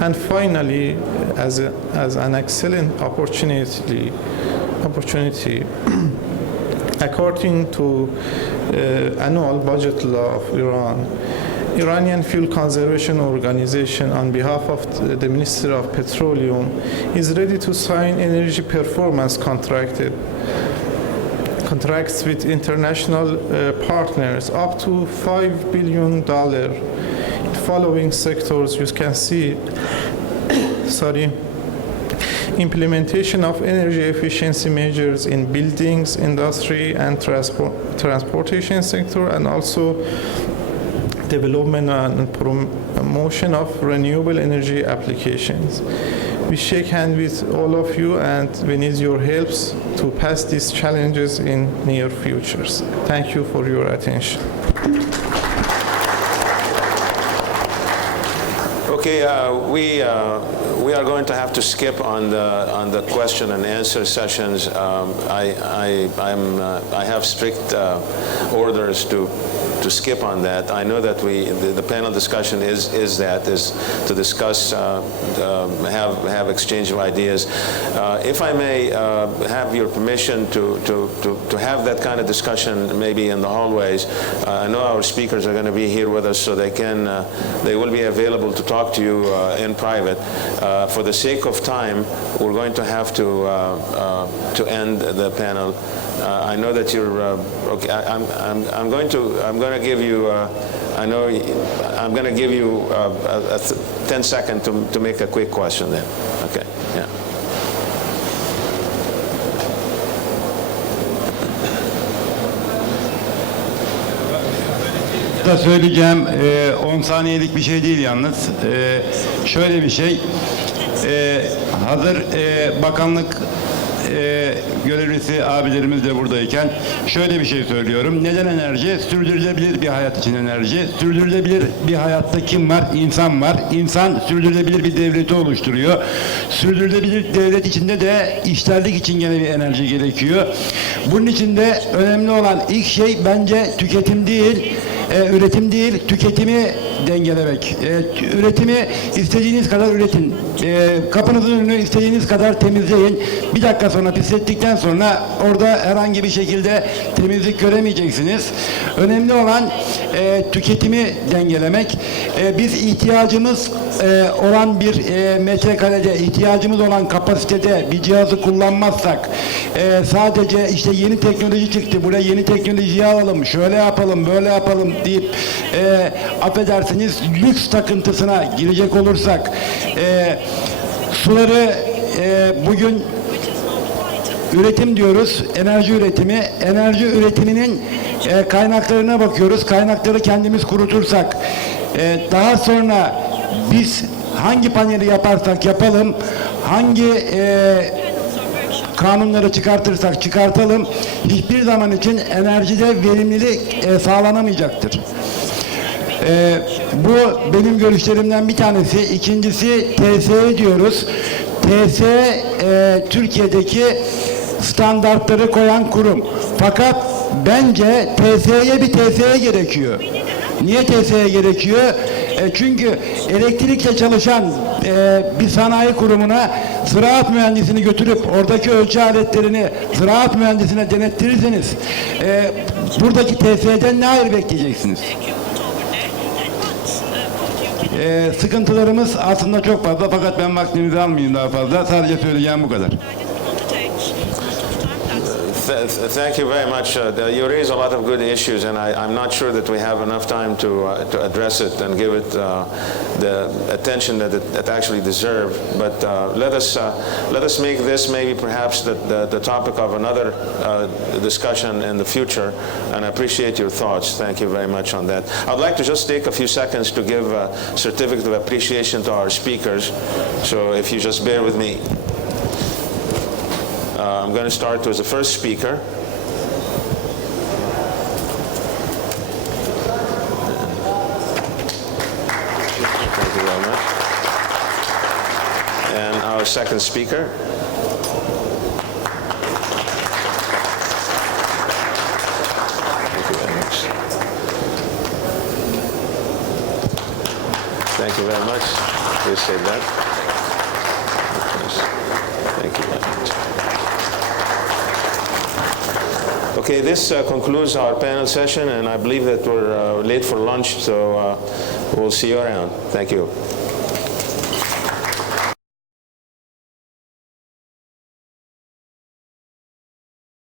And finally, as an excellent opportunity, according to annual budget law of Iran, Iranian Fuel Conservation Organization, on behalf of the Ministry of Petroleum, is ready to sign energy performance contracts with international partners up to $5 billion. Following sectors you can see, implementation of energy efficiency measures in buildings, industry, and transportation sector, and also development and promotion of renewable energy applications. We shake hands with all of you, and we need your helps to pass these challenges in near futures. Thank you for your attention. Okay, we are going to have to skip on the question and answer sessions. I have strict orders to skip on that. I know that the panel discussion is to discuss, have exchange of ideas. If I may have your permission to have that kind of discussion maybe in the hallways. I know our speakers are going to be here with us, so they will be available to talk to you in private. For the sake of time, we're going to have to end the panel. I know that you're okay. I'm going to give you. I'm going to give you 10 seconds to make a quick question then. Okay. Yeah. Da söyleyeceğim 10 saniyelik bir şey değil yalnız. Şöyle bir şey. Hazır bakanlık görevlisi abilerimiz de buradayken şöyle bir şey söylüyorum. Neden enerji? Sürdürülebilir bir hayat için enerji. Sürdürülebilir bir hayatta kim var? İnsan var. İnsan sürdürülebilir bir devleti oluşturuyor. Sürdürülebilir devlet içinde de işlerlik için gene bir enerji gerekiyor. Bunun için de önemli olan ilk şey bence tüketim değil, üretim değil, tüketimi dengelemek. Üretimi istediğiniz kadar üretin. Kapınızın önünü istediğiniz kadar temizleyin. Bir dakika sonra pislettikten sonra orada herhangi bir şekilde temizlik göremeyeceksiniz. Önemli olan tüketimi dengelemek. Biz ihtiyacımız olan bir metrekarede, ihtiyacımız olan kapasitede bir cihazı kullanmazsak, sadece işte yeni teknoloji çıktı, buraya yeni teknolojiyi alalım, şöyle yapalım, böyle yapalım deyip affedersiniz lüks takıntısına girecek olursak, suları bugün üretim diyoruz, enerji üretimi. Enerji üretiminin kaynaklarına bakıyoruz. Kaynakları kendimiz kurutursak, daha sonra biz hangi paneli yaparsak yapalım, hangi kanunları çıkartırsak çıkartalım, hiçbir zaman için enerjide verimlilik sağlanamayacaktır. Bu benim görüşlerimden bir tanesi. İkincisi TSE diyoruz. TSE Türkiye'deki standartları koyan kurum. Fakat bence TSE'ye bir TSE gerekiyor. Niye TSE gerekiyor? Çünkü elektrikle çalışan bir sanayi kurumuna ziraat mühendisini götürüp oradaki ölçü aletlerini ziraat mühendisine denettirirseniz buradaki TSE'den ne hayır bekleyeceksiniz? Sıkıntılarımız aslında çok fazla, fakat ben vaktinizi almayayım daha fazla. Sadece söyleyeceğim bu kadar. Thank you very much. You raise a lot of good issues, and I'm not sure that we have enough time to address it and give it the attention that it actually deserves. But let us make this maybe perhaps the topic of another discussion in the future. And I appreciate your thoughts. Thank you very much on that. I'd like to just take a few seconds to give a certificate of appreciation to our speakers. So if you just bear with me. I'm going to start with the first speaker. Thank you very much. And our second speaker. Thank you very much. Thank you very much. Please say that. Thank you very much. Okay, this concludes our panel session, and I believe that we're late for lunch, so we'll see you around. Thank you.